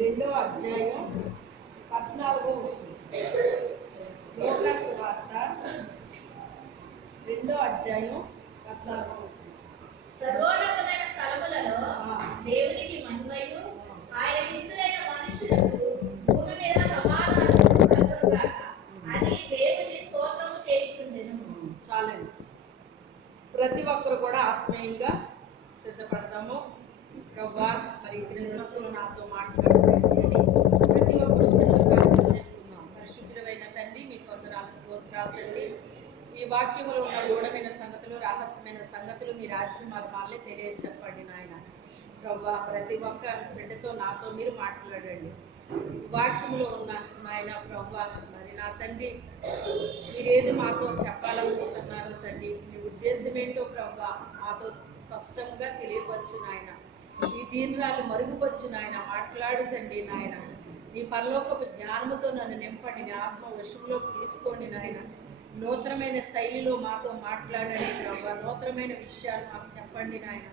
రెండవ అధ్యాయం 14వ వచనం. లోకా సువార్త 2వ అధ్యాయం 14వ వచనం. సర్వోన్నతమైన స్థలములలో దేవునికి మహిమయు ఆయనకి ఇష్టమైన మనుషులకు భూమి మీద సమాధానము కలుగుగాక అని దేవుని స్తోత్రము చేయుచుండెను. చాలండి. ప్రతి ఒక్కరు కూడా ఆత్మీయంగా సిద్ధపడతాము. ప్రభా, మరి క్రిస్మస్లో నాతో మాట్లాడుతుంది ప్రతి ఒక్కరు చిన్న ప్రార్థన చేసుకుందాం. పరిశుద్ధమైన తండ్రి, మీ కొందరాలు స్తోత్రాలు తండ్రి. ఈ వాక్యములో ఉన్న గూఢమైన సంగతులు, రహస్యమైన సంగతులు మీ రాజ్యం మార్గాలే తెలియచెప్పండి నాయన. ప్రభా, ప్రతి ఒక్క బిడ్డతో నాతో మీరు మాట్లాడండి. వాక్యములో ఉన్న నాయన ప్రభా, మరి నా తండ్రి మీరేది మాతో చెప్పాలనుకుంటున్నారో తండ్రి, మీ ఉద్దేశం ఏంటో ప్రభా మాతో స్పష్టంగా తెలియవచ్చు నాయన. ఈ దీనురాలు మరుగుపరచు నాయన, మాట్లాడుతండి నాయన. నీ పరలోకపు జ్ఞానముతో నన్ను నింపండి, నీ ఆత్మ వశంలోకి తీసుకోండి నాయన. నూతనమైన శైలిలో మాతో మాట్లాడండి ప్రభా, నూతనమైన విషయాలు మాకు చెప్పండి నాయన.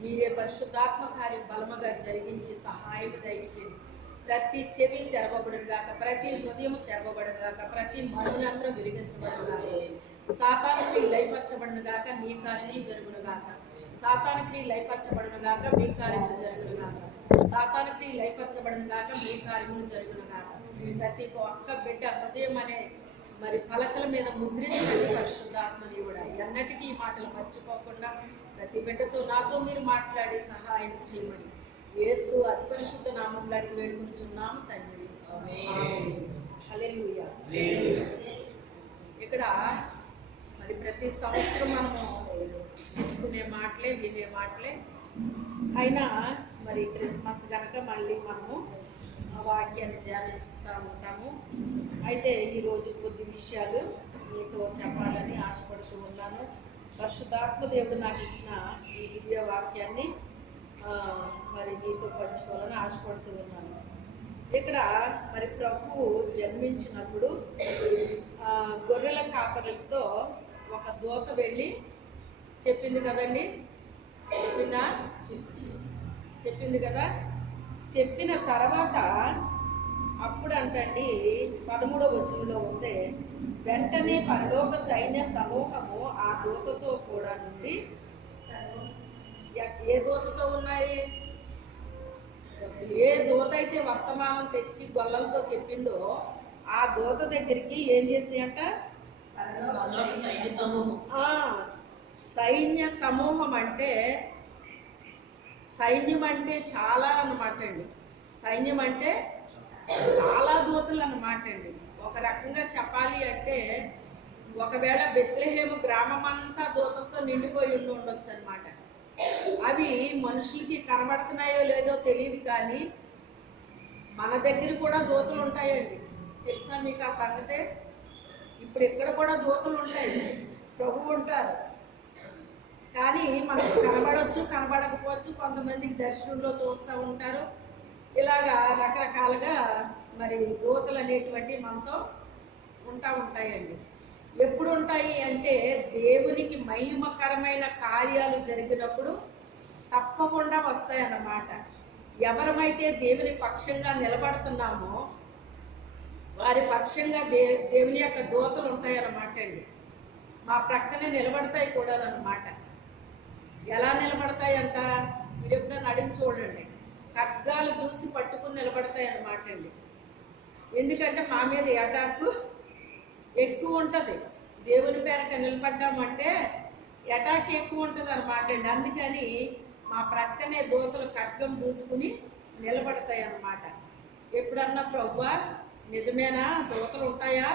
మీరే పరిశుద్ధాత్మ కార్యం బలముగా జరిగించి సహాయం దయచేసి ప్రతి చెవి తెరవబడుగాక, ప్రతి హృదయం తెరవబడుగాక, ప్రతి మనులంతరం వెలిగించబడుగాక, సాతానికి లయపరచబడుగాక, మీ కార్యములు జరుగునుగాక. సాతానికి లయపరచబడునుగాక, మీ కార్యములు జరుగునుగాక. సాతానికి లయపరచబడునుగాక, మీ కార్యములు జరుగునుగాక. ప్రతి ఒక్క బిడ్డ హృదయం అనే మరి పలకల మీద ముద్రించండి పరిశుద్ధాత్మ దేవుడా. ఎన్నటికీ ఈ మాటలు మర్చిపోకుండా ప్రతి బిడ్డతో నాతో మీరు మాట్లాడి సహాయం చేయమని యేసు అతి పరిశుద్ధ నామంలో అడిగి వేడుకుంటున్నాము తండ్రి. హల్లెలూయా. ఇక్కడ మరి ప్రతి సంవత్సరం మనము చెప్పుకునే మాటలే, వినే మాటలే. అయినా మరి క్రిస్మస్ కనుక మళ్ళీ మనము ఆ వాక్యాన్ని ధ్యానిస్తూ ఉంటాము. అయితే ఈరోజు కొద్ది విషయాలు మీతో చెప్పాలని ఆశపడుతూ ఉన్నాను. పరిశుద్ధాత్మ దేవుడు నాకు ఇచ్చిన ఈ దివ్య వాక్యాన్ని మరి మీతో పంచుకోవాలని ఆశపడుతూ ఉన్నాను. ఇక్కడ మరి ప్రభువు జన్మించినప్పుడు గొర్రెల కాపరులతో ఒక దూత వెళ్ళి చెప్పింది కదండి. చెప్పింది కదా. చెప్పిన తర్వాత అప్పుడు అంటండి 13వ వచనంలో ఉంటే, వెంటనే పరలోక సైన్య సమూహము ఆ దూతతో కూడా నుండి, ఏ దూతతో ఉన్నాయి? ఏ దూత అయితే వర్తమానం తెచ్చి గొల్లలతో చెప్పిందో ఆ దూత దగ్గరికి ఏం చేసి అంట, సైన్య సమూహం అంటే సైన్యం అంటే చాలా అన్నమాట అండి. సైన్యం అంటే చాలా దూతలు అన్నమాట అండి. ఒక రకంగా చెప్పాలి అంటే ఒకవేళ బెత్లెహేము గ్రామం అంతా దూతలతో నిండిపోయి ఉండొచ్చు అనమాట. అవి మనుషులకి కనబడుతున్నాయో లేదో తెలియదు, కానీ మన దగ్గర కూడా దూతలు ఉంటాయండి. తెలుసా మీకు ఆ సంగతే? ఇప్పుడు ఇక్కడ కూడా దూతలు ఉంటాయి, ప్రభు ఉంటారు. కానీ మనకు కనబడవచ్చు, కనబడకపోవచ్చు. కొంతమందికి దర్శనంలో చూస్తూ ఉంటారు. ఇలాగా రకరకాలుగా మరి దూతలు అనేటువంటి మనతో ఉంటాయండి. ఎప్పుడు ఉంటాయి అంటే దేవునికి మహిమకరమైన కార్యాలు జరిగినప్పుడు తప్పకుండా వస్తాయన్నమాట. ఎవరమైతే దేవుని పక్షంగా నిలబడుతున్నామో వారి పక్షంగా దేవుని యొక్క దూతలు ఉంటాయన్నమాట అండి. మా ప్రక్కనే నిలబడతాయి కూడా అన్నమాట. ఎలా నిలబడతాయంట మీరు ఎప్పుడైనా అడిగి చూడండి. ఖడ్గాలు దూసి పట్టుకుని నిలబడతాయి అన్నమాట అండి. ఎందుకంటే మా మీద అటాక్ ఎక్కువ ఉంటుంది. దేవుని పేరట నిలబడ్డామంటే అటాక్ ఎక్కువ ఉంటుంది అన్నమాట అండి. అందుకని మా ప్రక్కనే దూతలు ఖడ్గం దూసుకుని నిలబడతాయి అన్నమాట. ఎప్పుడన్నా ప్రభువా నిజమేనా దూతలు ఉంటాయా,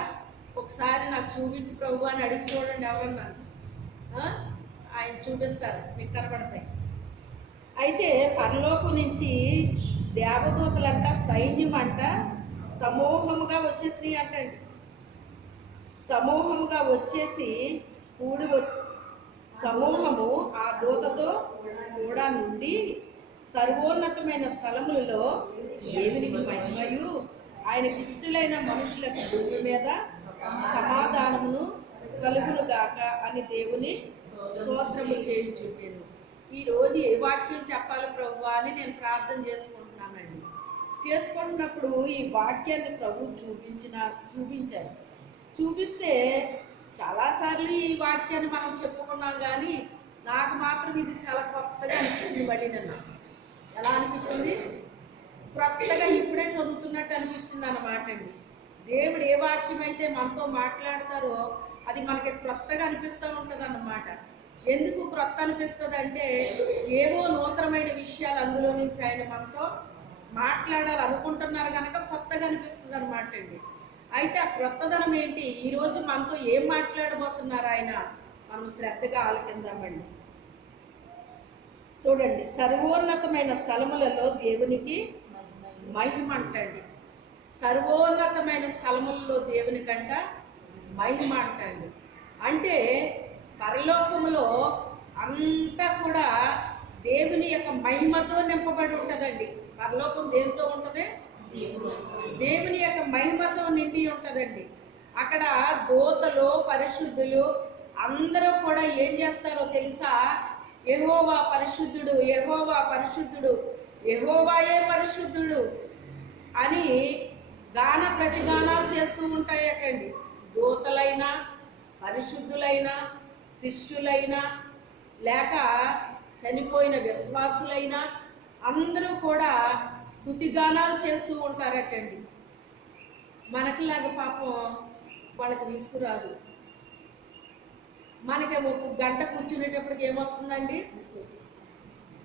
ఒకసారి నాకు చూపించి ప్రభు అని అడిగి చూడండి ఎవరన్నా. ఆయన చూపిస్తారు, మీకు కనబడతాయి. అయితే పరలోకం నుంచి దేవదూతలంట, సైన్యం అంట సమూహముగా వచ్చేసి అంటండి. సమూహముగా వచ్చేసి సమూహము ఆ దూతతో కూడా నుండి సర్వోన్నతమైన స్థలములలో దేవునికి మహిమయు ఆయనకి ఇష్టలైన మనుషులకు భూమి మీద సమాధానమును కలుగునుగాక అని దేవుని స్తోత్రము చేయించుంటాను. ఈరోజు ఏ వాక్యం చెప్పాలి ప్రభువా అని నేను ప్రార్థన చేసుకుంటున్నానండి. చేసుకుంటున్నప్పుడు ఈ వాక్యాన్ని ప్రభు చూపించారు. చూపిస్తే చాలాసార్లు ఈ వాక్యాన్ని మనం చెప్పుకున్నాం, కానీ నాకు మాత్రం ఇది చాలా కొత్తగా అనిపించింది. మళ్ళీ నన్ను ఎలా అనిపించింది? కొత్తగా ఇప్పుడే చదువుతున్నట్టు అనిపించింది అన్నమాట అండి. దేవుడు ఏ వాక్యం అయితే మనతో మాట్లాడతారో అది మనకి క్రొత్తగా అనిపిస్తూ ఉంటుంది అన్నమాట. ఎందుకు క్రొత్త అనిపిస్తుంది అంటే ఏవో నూతనమైన విషయాలు అందులో నుంచి ఆయన మనతో మాట్లాడాలనుకుంటున్నారు కనుక కొత్తగా అనిపిస్తుంది అనమాట అండి. అయితే ఆ క్రొత్తదనం ఏంటి? ఈరోజు మనతో ఏం మాట్లాడబోతున్నారు ఆయన, మనం శ్రద్ధగా ఆలకిందామండి. చూడండి, సర్వోన్నతమైన స్థలములలో దేవునికి మహిమ అంటండి. సర్వోన్నతమైన స్థలములలో దేవుని కంట మహిమ అంటండి. అంటే పరలోకములో అంతా కూడా దేవుని యొక్క మహిమతో నింపబడి ఉంటుందండి. పరలోకం దేనితో ఉంటుంది? దేవుని యొక్క మహిమతో నిండి ఉంటుందండి. అక్కడ దూతలు, పరిశుద్ధులు అందరూ కూడా ఏం చేస్తారో తెలుసా? యెహోవా పరిశుద్ధుడు, యెహోవా పరిశుద్ధుడు, యెహోవాయే పరిశుద్ధుడు అని గాన ప్రతిగానాలు చేస్తూ ఉంటాయటండి. దూతలైనా, పరిశుద్ధులైనా, శిష్యులైనా, లేక చనిపోయిన విశ్వాసులైనా అందరూ కూడా స్తుతిగానాలు చేస్తూ ఉంటారటండి. మనకిలాగా పాపం వాళ్ళకి విసుకురాదు. మనకి ఒక గంట కూర్చునేటప్పటికి ఏమొస్తుందండి?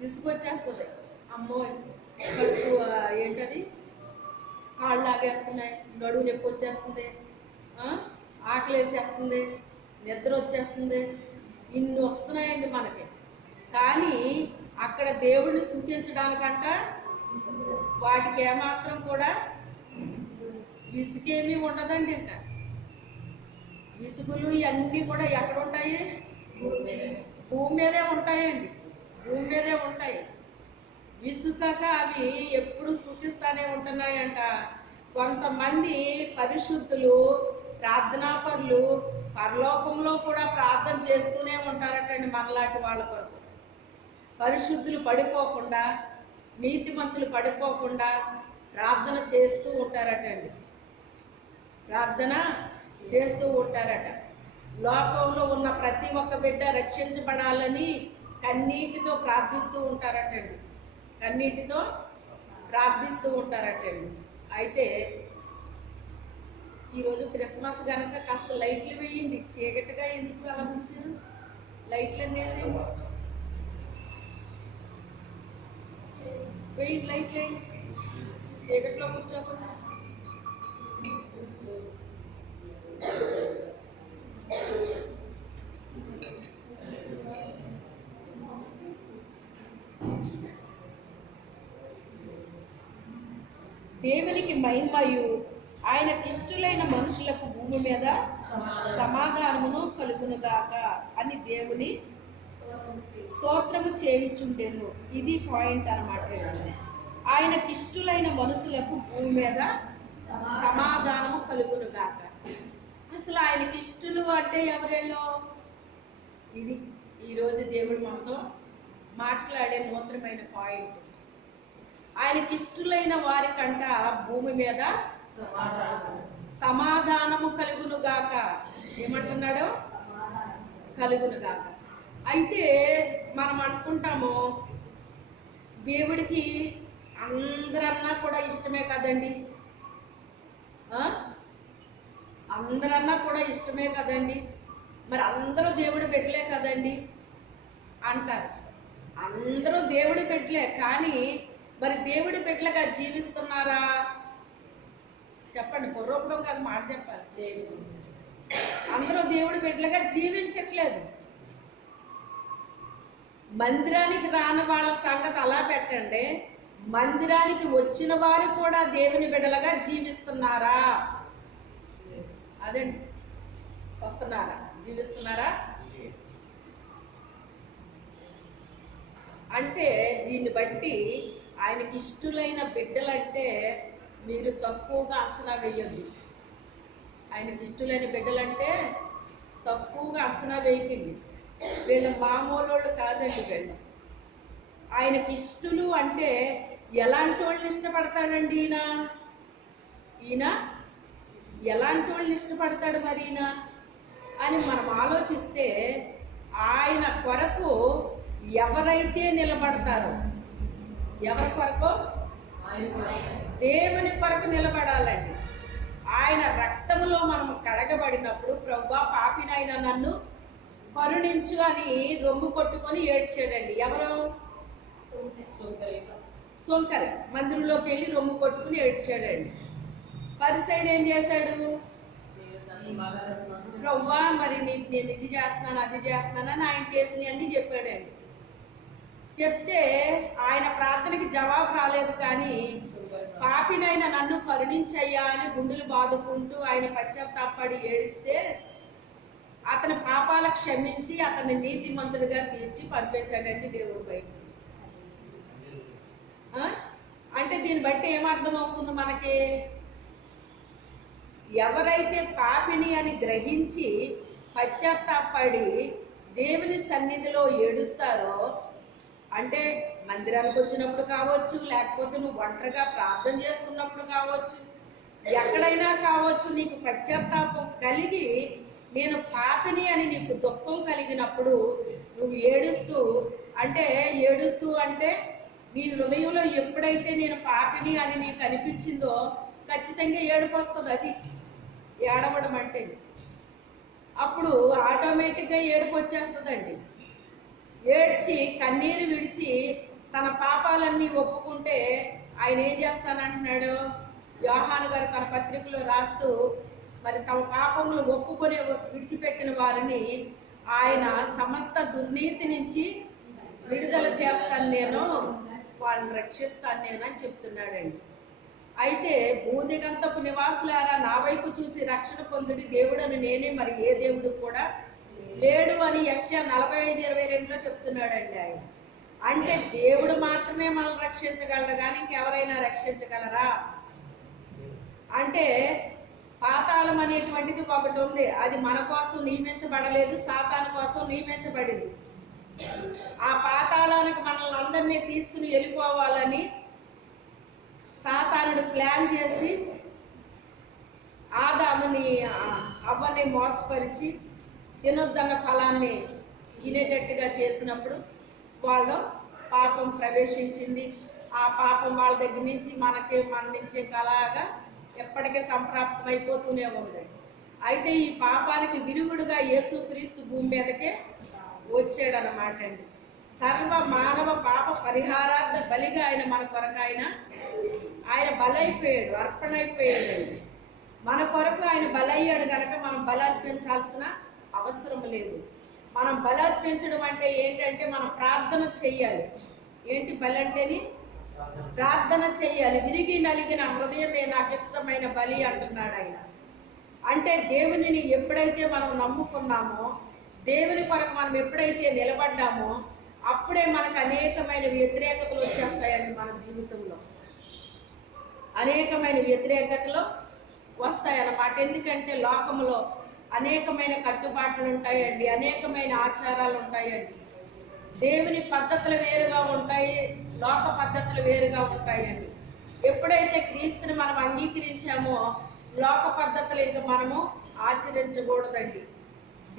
విసుకొచ్చేస్తుంది. అమ్మో కడుపు ఏంటది, కాళ్ళు లాగేస్తున్నాయి, నడువు నొప్పి వచ్చేస్తుంది, ఆకలి వేసేస్తుంది, నిద్ర వచ్చేస్తుంది, ఇన్ని వస్తున్నాయండి మనకి. కానీ అక్కడ దేవుడిని స్తుతించడానికంట వాటికి ఏమాత్రం కూడా విసుకేమీ ఉండదండి. ఇంకా విసుగులు ఇవన్నీ కూడా ఎక్కడ ఉంటాయి? భూమి మీదే ఉంటాయండి. భూమి మీదే ఉంటాయి. విసుకక అవి ఎప్పుడు స్తుతిస్తూనే ఉంటున్నాయంట. కొంతమంది పరిశుద్ధులు, ప్రార్థనాపరులు పరలోకంలో కూడా ప్రార్థన చేస్తూనే ఉంటారటండి మనలాంటి వాళ్ళ కొరకు. పరిశుద్ధులు పడిపోకుండా, నీతిమంతులు పడిపోకుండా ప్రార్థన చేస్తూ ఉంటారటండి. ప్రార్థన చేస్తూ ఉంటారట. లోకంలో ఉన్న ప్రతి ఒక్క బిడ్డ రక్షించబడాలని కన్నీటితో ప్రార్థిస్తూ ఉంటారటండి. కన్నీటితో ప్రార్థిస్తూ ఉంటారటండి. అయితే ఈరోజు క్రిస్మస్ కనుక కాస్త లైట్లు వేయండి. చీకటిగా ఎందుకు అలా ఉంచారు? లైట్లన్నీ వేసి వేయండి, లైట్లు వేయండి. చీకట్లో కూర్చోకుండా దేవునికి మహిమయు ఆయనకిష్టులైన మనుషులకు భూమి మీద సమాధానమును కలుగునుగాక అని దేవుని స్తోత్రము చేయుచుండెను. ఇది పాయింట్ అన్నమాట. ఆయనకిష్టులైన మనుషులకు భూమి మీద సమాధానము కలుగునుగాక. అసలు ఆయనకిష్టులు అంటే ఎవరెళ్ళో? ఇది ఈరోజు దేవుడు మనతో మాట్లాడే నూతనమైన పాయింట్. ఆయనకిష్టులైన వారికంట భూమి మీద సమాధానము కలుగునుగాక. ఏమంటున్నాడు? కలుగునుగాక. అయితే మనం అనుకుంటాము దేవుడికి అందరన్నా కూడా ఇష్టమే కదండి, అందరన్నా కూడా ఇష్టమే కదండి, మరి అందరూ దేవుడి బిడ్డలే కదండి అంటారు. అందరూ దేవుడి బిడ్డలే, కానీ మరి దేవుడి బిడ్డలుగా జీవిస్తున్నారా? చెప్పండి, పూర్వపురం కాదు, మాట చెప్పాలి. అందరూ దేవుడి బిడ్డలుగా జీవించట్లేదు. మందిరానికి రాని వాళ్ళ సంగతి అలా పెట్టండి, మందిరానికి వచ్చిన వారు కూడా దేవుని బిడ్డలుగా జీవిస్తున్నారా? అదండి, వస్తున్నారా, జీవిస్తున్నారా అంటే దీన్ని బట్టి ఆయనకి ఇష్టలైన బిడ్డలంటే మీరు తక్కువగా అంచనా వేయొద్దు. ఆయనకి ఇష్టలైన బిడ్డలంటే తక్కువగా అంచనా వేయకండి. వీళ్ళ మామూలు కాదండి. వీళ్ళు ఆయనకి ఇష్టలు అంటే ఎలాంటి వాళ్ళని ఇష్టపడతాడండి ఈయన ఎలాంటి వాళ్ళని ఇష్టపడతాడు మరి ఈయన అని మనం ఆలోచిస్తే, ఆయన కొరకు ఎవరైతే నిలబడతారో, ఎవరి కొరకు? దేవుని కొరకు నిలబడాలండి. ఆయన రక్తములో మనము కడగబడినప్పుడు, ప్రభువా పాపినైనా నన్ను కరుణించు అని రొమ్ము కొట్టుకొని ఏడ్చాడండి. ఎవరు? సొంకరి మందిరంలోకి వెళ్ళి రొమ్ము కొట్టుకుని ఏడ్చాడండి. పరిసైడు ఏం చేశాడు? ప్రభువా మరి నీకు నేను ఇది చేస్తున్నాను అది చేస్తున్నాను అని ఆయన చేసినవన్నీ చెప్పాడండి. చెప్తే ఆయన ప్రార్థనకి జవాబు రాలేదు, కానీ పాపినైనా నన్ను కరుణించయ్యా అని గుండెలు బాదుకుంటూ ఆయన పశ్చాత్తాపడి ఏడిస్తే అతని పాపాలకు క్షమించి అతన్ని నీతిమంతుడిగా తీర్చి పంపేశాడండి దేవుడి పైకి. అంటే దీన్ని బట్టి ఏమర్థం అవుతుంది మనకి? ఎవరైతే పాపిని అని గ్రహించి పశ్చాత్తాపడి దేవుని సన్నిధిలో ఏడుస్తారో, అంటే మందిరానికి వచ్చినప్పుడు కావచ్చు, లేకపోతే నువ్వు ఒంటరిగా ప్రార్థన చేసుకున్నప్పుడు కావచ్చు, ఎక్కడైనా కావచ్చు, నీకు పశ్చాత్తాపం కలిగి నేను పాపిని అని నీకు దుఃఖం కలిగినప్పుడు నువ్వు ఏడుస్తూ అంటే నీ హృదయంలో ఎప్పుడైతే నేను పాపిని అని నీకు అనిపించిందో ఖచ్చితంగా ఏడుపు వస్తుంది. అది ఏడవడం అంటే అప్పుడు ఆటోమేటిక్గా ఏడుపు వచ్చేస్తుందండి. ఏడ్చి కన్నీరు విడిచి తన పాపాలన్నీ ఒప్పుకుంటే ఆయన ఏం చేస్తానంటున్నాడు? యోహాను గారు తన పత్రికలో రాస్తూ, మరి తమ పాపములు ఒప్పుకొని విడిచిపెట్టిన వారిని ఆయన సమస్త దుర్నీతి నుంచి విడుదల చేస్తాను, నేను వాళ్ళని రక్షిస్తాను నేను అని చెప్తున్నాడండి. అయితే భూదిగంతపు నివాసులారా నా వైపు చూసి రక్షణ పొందుడి, దేవుడని నేనే, మరి ఏ దేవుడు కూడా లేడు అని యెషయా 45:22లో చెప్తున్నాడండి ఆయన. అంటే దేవుడు మాత్రమే మనల్ని రక్షించగలడు, కానీ ఇంకెవరైనా రక్షించగలరా? అంటే పాతాళం అనేటువంటిది ఒకటి ఉంది, అది మన కోసం నియమించబడలేదు, సాతాను కోసం నియమించబడింది. ఆ పాతాళానికి మనల్ని అందరినీ తీసుకుని వెళ్ళిపోవాలని సాతానుడు ప్లాన్ చేసి ఆదాముని అవ్వని మోసపరిచి తినొద్దన్న ఫలాన్ని తినేటట్టుగా చేసినప్పుడు వాళ్ళు పాపం ప్రవేశించింది. ఆ పాపం వాళ్ళ దగ్గర నుంచి మన నుంచి అలాగా ఎప్పటికీ సంప్రాప్తమైపోతూనే ఉంది. అయితే ఈ పాపానికి విరుగుడుగా యేసుక్రీస్తు భూమి మీదకే వచ్చాడనమాట అండి. సర్వ మానవ పాప పరిహారార్థ బలిగా ఆయన మన కొరకు ఆయన బలైపోయాడు, అర్పణైపోయాడు. మన కొరకు ఆయన బలయ్యాడు కనుక మనం బలర్పించాల్సిన అవసరం లేదు. మనం బలర్పించడం అంటే ఏంటంటే మనం ప్రార్థన చెయ్యాలి. ఏంటి బలి అంటేని? ప్రార్థన చెయ్యాలి. విరిగి నలిగిన హృదయమే నాకు ఇష్టమైన బలి అంటున్నాడు ఆయన. అంటే దేవునిని ఎప్పుడైతే మనం నమ్ముకున్నామో, దేవుని కొరకు మనం ఎప్పుడైతే నిలబడ్డామో, అప్పుడే మనకు అనేకమైన వ్యతిరేకతలు వచ్చేస్తాయండి. మన జీవితంలో అనేకమైన వ్యతిరేకతలు వస్తాయన్నమాట. ఎందుకంటే లోకంలో అనేకమైన కట్టుబాట్లు ఉంటాయండి, అనేకమైన ఆచారాలు ఉంటాయండి. దేవుని పద్ధతులు వేరుగా ఉంటాయి, లోక పద్ధతులు వేరుగా ఉంటాయండి. ఎప్పుడైతే క్రీస్తుని మనం అంగీకరించామో లోక పద్ధతులు ఇంకా మనము ఆచరించకూడదండి.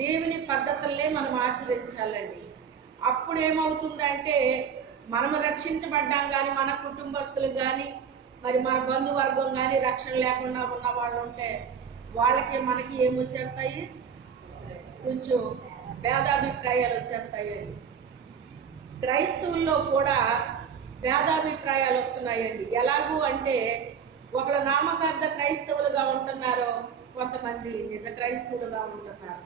దేవుని పద్ధతులనే మనం ఆచరించాలండి. అప్పుడు ఏమవుతుందంటే మనము రక్షించబడ్డాం, కానీ మన కుటుంబస్తులు కానీ మరి మన బంధువర్గం కానీ రక్షణ లేకుండా ఉన్న వాళ్ళు ఉంటే వాళ్ళకి మనకి ఏమొచ్చేస్తాయి? కొంచెం భేదాభిప్రాయాలు వచ్చేస్తాయండి. క్రైస్తవుల్లో కూడా భేదాభిప్రాయాలు వస్తున్నాయండి. ఎలాగూ అంటే ఒకళ్ళ నామకార్థ క్రైస్తవులుగా ఉంటున్నారు, కొంతమంది నిజ క్రైస్తవులుగా ఉంటున్నారు.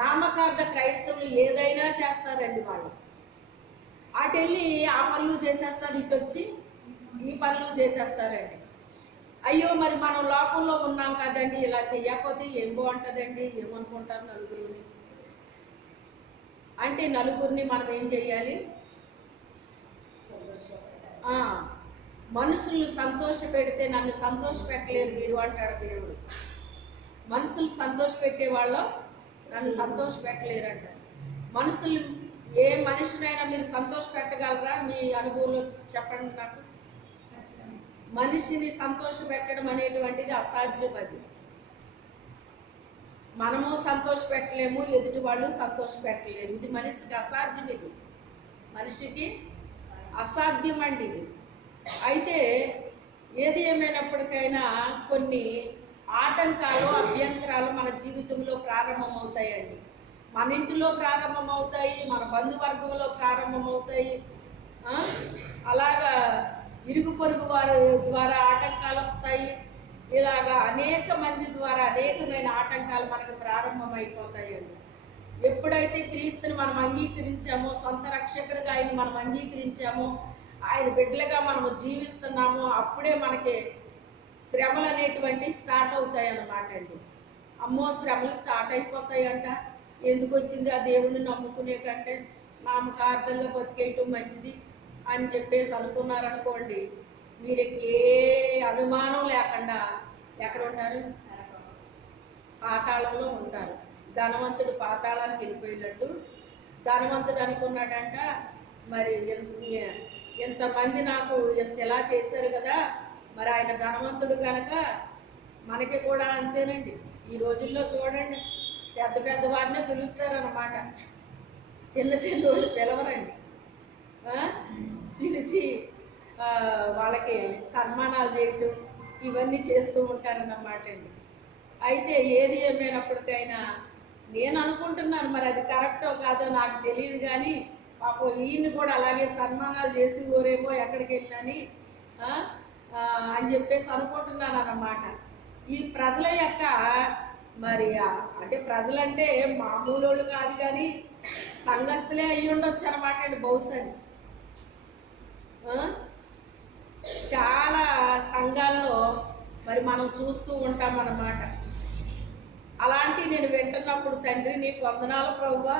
నామకార్థ క్రైస్తవులు ఏదైనా చేస్తారండి. వాళ్ళు అటెళ్ళి ఆ పనులు చేసేస్తారు, ఇటు వచ్చి ఈ పనులు చేసేస్తారండి. అయ్యో మరి మనం లోకంలో ఉన్నాం కదండి, ఇలా చెయ్యకపోతే ఏం బాగుంటుందండి, ఏమనుకుంటారు నలుగురిని అంటే నలుగురిని మనం ఏం చెయ్యాలి? మనుషులు సంతోష పెడితే నన్ను సంతోష పెట్టలేరు మీరు అంటాడు దేవుడు. మనుషులు సంతోష పెట్టే వాళ్ళు నన్ను సంతోష పెట్టలేరు అంటారు. మనుషులు ఏ మనిషినైనా మీరు సంతోష పెట్టగలరా? మీ అనుభవంలో చెప్పండి నాకు. మనిషిని సంతోషపెట్టడం అనేటువంటిది అసాధ్యం. అది మనము సంతోషపెట్టలేము, ఎదుటి వాళ్ళు సంతోషపెట్టలేరు. ఇది మనిషికి అసాధ్యం. ఇది మనిషికి అసాధ్యం అండి ఇది. అయితే ఏది ఏమైనప్పటికైనా కొన్ని ఆటంకాలు, అభ్యంతరాలు మన జీవితంలో ప్రారంభమవుతాయండి. మన ఇంటిలో ప్రారంభమవుతాయి, మన బంధువర్గంలో ప్రారంభమవుతాయి. అలాగా ఇరుగు పొరుగు వారి ద్వారా ఆటంకాలు వస్తాయి. ఇలాగా అనేక మంది ద్వారా అనేకమైన ఆటంకాలు మనకు ప్రారంభమైపోతాయండి. ఎప్పుడైతే క్రీస్తుని మనం అంగీకరించామో, సొంత రక్షకుడిగా ఆయన మనం అంగీకరించామో, ఆయన బిడ్డలుగా మనము జీవిస్తున్నామో, అప్పుడే మనకి శ్రమలు అనేటువంటివి స్టార్ట్ అవుతాయి అన్నమాట అండి. అమ్మో శ్రమలు స్టార్ట్ అయిపోతాయంట. ఎందుకు వచ్చింది ఆ దేవుణ్ణి నమ్ముకునే కంటే నామకార్థంగా బతికేయటం మంచిది అని చెప్పేసి అనుకున్నారనుకోండి, మీరు ఏ అనుమానం లేకుండా ఎక్కడ ఉంటారు? పాతాళంలో ఉంటారు. ధనవంతుడు పాతాళానికి వెళ్ళిపోయినట్టు ధనవంతుడు అనుకున్నాడంట, మరి ఎంతమంది నాకు ఎలా చేశారు కదా, మరి ఆయన ధనవంతుడు కనుక మనకి కూడా అంతేనండి. ఈ రోజుల్లో చూడండి, పెద్ద పెద్ద వారినే పిలుస్తారన్నమాట, చిన్న చిన్న వాళ్ళు పిలవరండి. పిలిచి వాళ్ళకి సన్మానాలు చేయటం ఇవన్నీ చేస్తూ ఉంటారన్నమాట అండి. అయితే ఏది ఏమైనప్పటికైనా నేను అనుకుంటున్నాను, మరి అది కరెక్టో కాదో నాకు తెలియదు, కానీ పాపం ఈయన్ని కూడా అలాగే సన్మానాలు చేసి ఊరేమో ఎక్కడికి వెళ్ళని అని చెప్పేసి అనుకుంటున్నాను అన్నమాట. ఈ ప్రజల యొక్క మరి అంటే ప్రజలంటే మామూలు వాళ్ళు కాదు, కానీ సంఘస్థులే అయ్యి ఉండొచ్చు అనమాట అండి బహుశా. చాలా సంఘాల్లో మరి మనం చూస్తూ ఉంటాం అన్నమాట. అలాంటి నేను వింటున్నప్పుడు, తండ్రి నీకు వందనాలు ప్రభువా,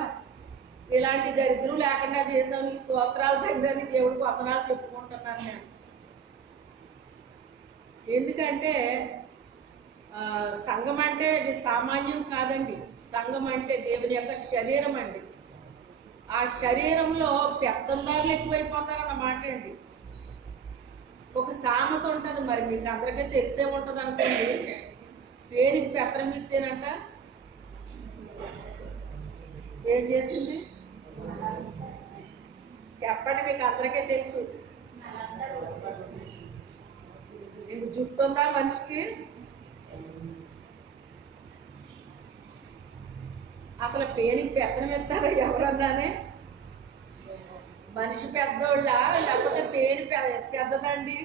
ఇలాంటి దరిద్రం లేకుండా చేసావు, నీ స్తోత్రాలు తండ్రి అని దేవుడికి వందనాలు చెప్పుకుంటున్నాను నేను. ఎందుకంటే సంఘం అంటే అది సామాన్యం కాదండి. సంఘం అంటే దేవుని యొక్క శరీరం అండి. ఆ శరీరంలో పెత్తందారులు ఎక్కువైపోతారన్నమాట అండి. ఒక సామెత ఉంటుంది, మరి మీకు అందరికీ తెలిసే ఉంటుంది అనుకోండి, పేరుకి పెత్తనం ఇస్తేనంట ఏం చేసింది చెప్పండి, మీకు అందరికీ తెలుసు. మీకు జుట్టు ఉందా మనిషికి? అసలు పేరుకి పెత్తనం ఇస్తారా ఎవరన్నానే? మనిషి పెద్దోళ్ళ లేకపోతే పేరు పెద్దదండి?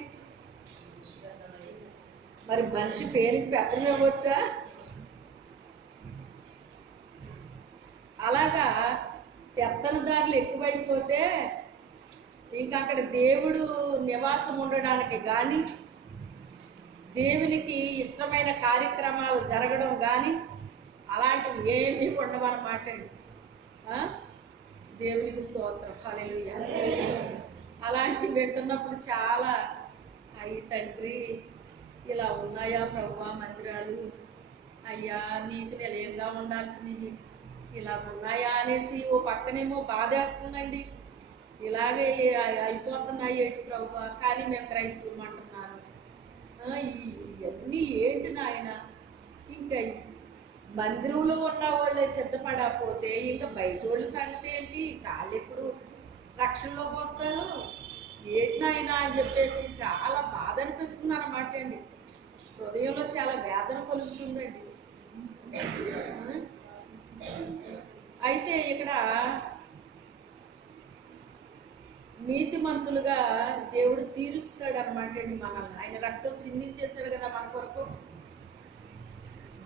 మరి మనిషి పేరుకి పెత్తనం ఇవ్వచ్చా? అలాగా పెత్తనదారులు ఎక్కువైపోతే ఇంకా అక్కడ దేవుడు నివాసం ఉండడానికి కానీ, దేవునికి ఇష్టమైన కార్యక్రమాలు జరగడం కానీ అలాంటివి ఏమీ ఉండవన్నమాట అండి. దేవునికి స్తోత్రం, హల్లెలూయా. అలాంటివి వింటున్నప్పుడు చాలా అయ్యి తండ్రి ఇలా ఉన్నాయా ప్రభువా మందిరాలు, అయ్యా నీకు నిలయంగా ఉండాల్సినవి ఇలా ఉన్నాయా అనేసి ఓ పక్కనేమో బాధేస్తుందండి. ఇలాగే అయిపోతున్నాయి ఏంటి ప్రభువా, కానీ మేము క్రైస్తవం అంటున్నారు. ఇవన్నీ ఏంటి నాయన? ఇంకా మందిరంలో ఉన్న వాళ్ళే సిద్ధపడకపోతే ఇంకా బయట వాళ్ళ సంగతి ఏంటి? వాళ్ళు ఎప్పుడు రక్షణలోకి వస్తారు ఏంటి నాయన అని చెప్పేసి చాలా బాధ అనిపిస్తుంది అన్నమాట అండి. హృదయంలో చాలా వేదన కలుగుతుందండి. అయితే ఇక్కడ నీతిమంతులుగా దేవుడు తీరుస్తాడు అనమాట అండి మనల్ని. ఆయన రక్తం చిందించేశాడు కదా మన కొరకు,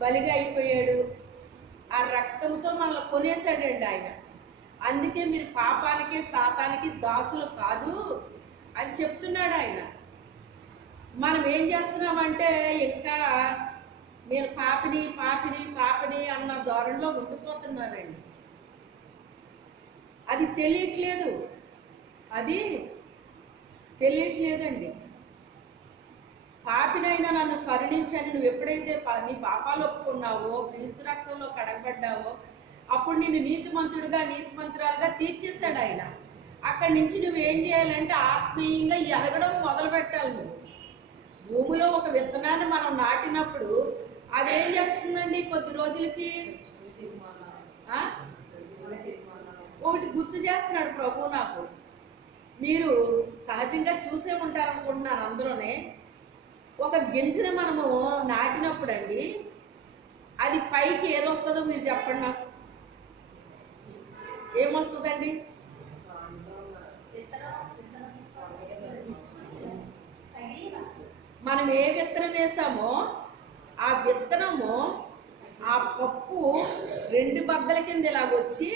బలిగా అయిపోయాడు. ఆ రక్తంతో మనల్ని కొనేశాడండి ఆయన. అందుకే మీరు పాపానికి సాతానికి దాసులు కాదు అని చెప్తున్నాడు ఆయన. మనం ఏం చేస్తున్నామంటే ఇంకా నేను పాపిని పాపిని పాపిని అన్న ధోరణిలో ఉండిపోతున్నారండి. అది తెలియట్లేదు, అది తెలియట్లేదండి. పాపినైనా నన్ను కరుణించని నువ్వు ఎప్పుడైతే నీ పాపాలు ఒప్పుకున్నావో, క్రీస్తు రక్తంలో కడగబడ్డావో, అప్పుడు నిన్ను నీతిమంతుడుగా నీతిమంతురాలుగా తీర్చేశాడు ఆయన. అక్కడి నుంచి నువ్వేం చేయాలంటే ఆత్మీయంగా ఎదగడం మొదలు పెట్టాలి. నువ్వు భూమిలో ఒక విత్తనాన్ని మనం నాటినప్పుడు అదేం చేస్తుందండి కొద్ది రోజులకి ఆ? ఒకటి గుర్తు చేస్తున్నాడు ప్రభు నాకు. మీరు సహజంగా చూసే ఉంటారనుకుంటున్నాను అందులోనే. ఒక గింజని మనము నాటినప్పుడు అండి అది పైకి ఏదొస్తుందో మీరు చెప్పండి నాకు. ఏమొస్తుందండి? మనం ఏ విత్తనం వేసామో ఆ విత్తనము ఆ పప్పు 2 బద్దల కింద ఇలాగొచ్చి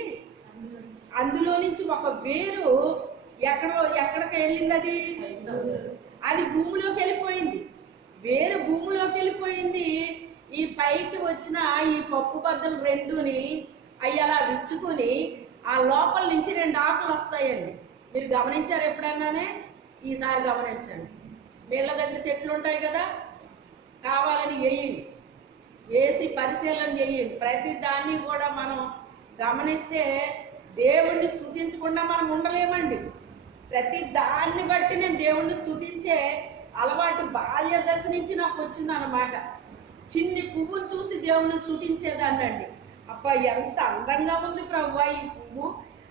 అందులో నుంచి ఒక వేరు ఎక్కడికి వెళ్ళింది అది? అది భూమిలోకి వెళ్ళిపోయింది. వేరు భూమిలోకి వెళ్ళిపోయింది. ఈ పైకి వచ్చిన ఈ పప్పు బద్దలు 2ని అవి అలా విచ్చుకొని ఆ లోపల నుంచి 2 ఆకులు వస్తాయండి. మీరు గమనించారు ఎప్పుడన్నానే? ఈసారి గమనించండి. వీళ్ళ దగ్గర చెట్లు ఉంటాయి కదా, కావాలని వేయండి, వేసి పరిశీలన చేయండి. ప్రతి దాన్ని కూడా మనం గమనిస్తే దేవుణ్ణి స్తుతించకుండా మనం ఉండలేమండి. ప్రతి దాన్ని బట్టి నేను దేవుణ్ణి స్తుతించే అలవాటు బాల్య దశ నుంచి నాకు వచ్చిందన్నమాట. చిన్ని పువ్వును చూసి దేవుణ్ణి స్తుతించేదాన్నండి. అబ్బా ఎంత అందంగా ఉంది ప్రభువా ఈ పువ్వు,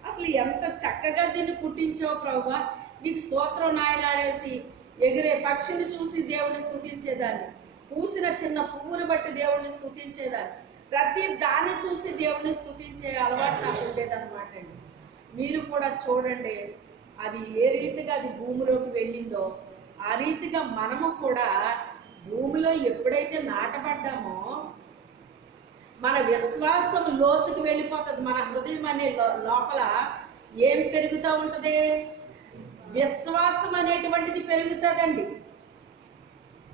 అసలు ఎంత చక్కగా దీన్ని పుట్టించావు ప్రభువా, నీకు స్తోత్రం నాయన అనేసి ఎగిరే పక్షిని చూసి దేవుని స్తుతించేదాన్ని. పూసిన చిన్న పువ్వుని బట్టి దేవుణ్ణి స్తుతించేదాన్ని. ప్రతి దాన్ని చూసి దేవుని స్తుతించే అలవాటు నాకు ఉండేదన్నమాట అండి. మీరు కూడా చూడండి, అది ఏ రీతిగా అది భూమిలోకి వెళ్ళిందో ఆ రీతిగా మనము కూడా భూమిలో ఎప్పుడైతే నాటబడ్డామో మన విశ్వాసం లోతుకి వెళ్ళిపోతుంది. మన హృదయం అనే లోపల ఏం పెరుగుతూ ఉంటుంది? విశ్వాసం అనేటువంటిది పెరుగుతుందండి.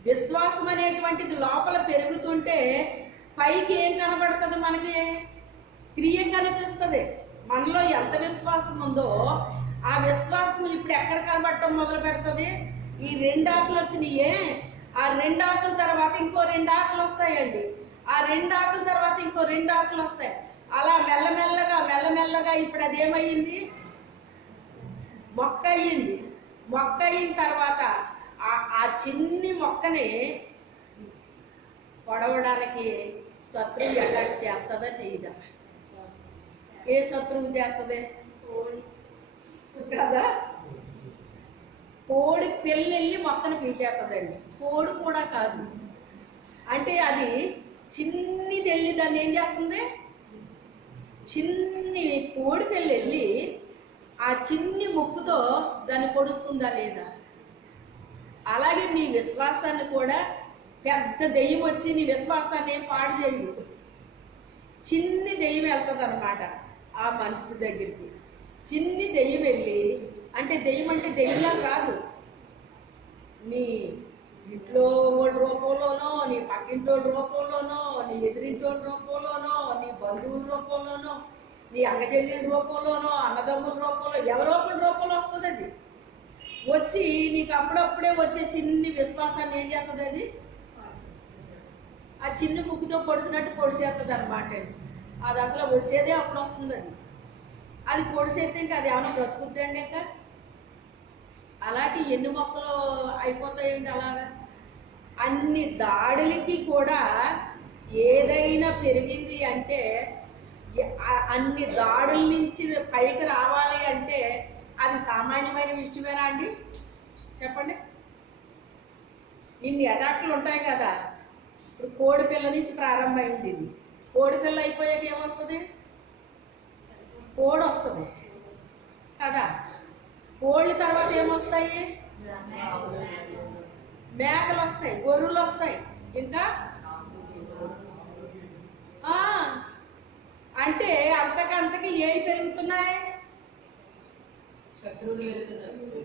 విశ్వాసం అనేటువంటిది లోపల పెరుగుతుంటే పైకి ఏం కనబడుతుంది? మనకి క్రియ కనిపిస్తుంది. మనలో ఎంత విశ్వాసం ఉందో ఆ విశ్వాసం ఇప్పుడు ఎక్కడ కనబడటం మొదలు పెడుతుంది? ఈ 2 ఆకులు వచ్చినాయే, ఆ 2 ఆకుల తర్వాత ఇంకో 2 ఆకులు వస్తాయండి. ఆ 2 ఆకుల తర్వాత ఇంకో 2 ఆకులు వస్తాయి. అలా మెల్లమెల్లగా ఇప్పుడు అది ఏమయ్యింది? మొక్క అయ్యింది. మొక్క అయిన తర్వాత ఆ చిన్ని మొక్కని పొడవడానికి శత్రువు అటాక్ చేస్తుందా చేయదా? ఏ శత్రువు చేస్తుంది కదా? కోడి పిల్లెళ్ళి మొక్కను పీకేస్తుందండి. కోడి కూడా కాదు, అంటే అది చిన్నిది వెళ్ళి దాన్ని ఏం చేస్తుంది? చిన్ని కోడి పిల్లెళ్ళి ఆ చిన్ని ముక్కుతో దాన్ని పొడుస్తుందా లేదా? అలాగే నీ విశ్వాసాన్ని కూడా పెద్ద దెయ్యం వచ్చి నీ విశ్వాసాన్ని ఏం పాడు చేయదు. చిన్ని దెయ్యం వెళ్తుంది అనమాట ఆ మనిషి దగ్గరికి. చిన్ని దెయ్యం వెళ్ళి, అంటే దెయ్యం అంటే దెయ్యంలా కాదు, నీ ఇంట్లో వాళ్ళ రూపంలోనో, నీ పక్కింటోళ్ళ రూపంలోనో, నీ ఎదురింటోళ్ళ రూపంలోనో, నీ బంధువుల రూపంలోనో, నీ అంగచెల్లెల రూపంలోనో, అన్నదమ్ముల రూపంలో, ఎవరో ఒకరి రూపంలో వస్తుంది. అది వచ్చి నీకు అప్పుడప్పుడే వచ్చే చిన్ని విశ్వాసాన్ని ఏం చేస్తుంది? అది ఆ చిన్ని ముక్కుతో పొడిచినట్టు పొడిచేస్తుంది అనమాట. అది అసలు వచ్చేదే అప్పుడు వస్తుంది. అది పొడిసేస్తే ఇంకా అది ఏమైనా బ్రతుకుద్దండి? ఇంకా అలాంటి ఎన్ని మొక్కలు అయిపోతాయండి అలాగా. అన్ని దాడులకి కూడా ఏదైనా పెరిగింది అంటే, అన్ని దాడుల నుంచి పైకి రావాలి అంటే అది సామాన్యమైన విషయమేనా అండి? చెప్పండి. ఇన్ని అటాక్లు ఉంటాయి కదా. ఇప్పుడు కోడి పిల్ల నుంచి ప్రారంభమైంది ఇది. కోడి పిల్ల అయిపోయాక ఏమొస్తుంది? కోడి వస్తుంది కదా. కోళ్ళ తర్వాత ఏమొస్తాయి? మేకలు వస్తాయి, గొర్రెలు వస్తాయి, ఇంకా అంటే అంతకంతకి ఏవి పెరుగుతున్నాయి?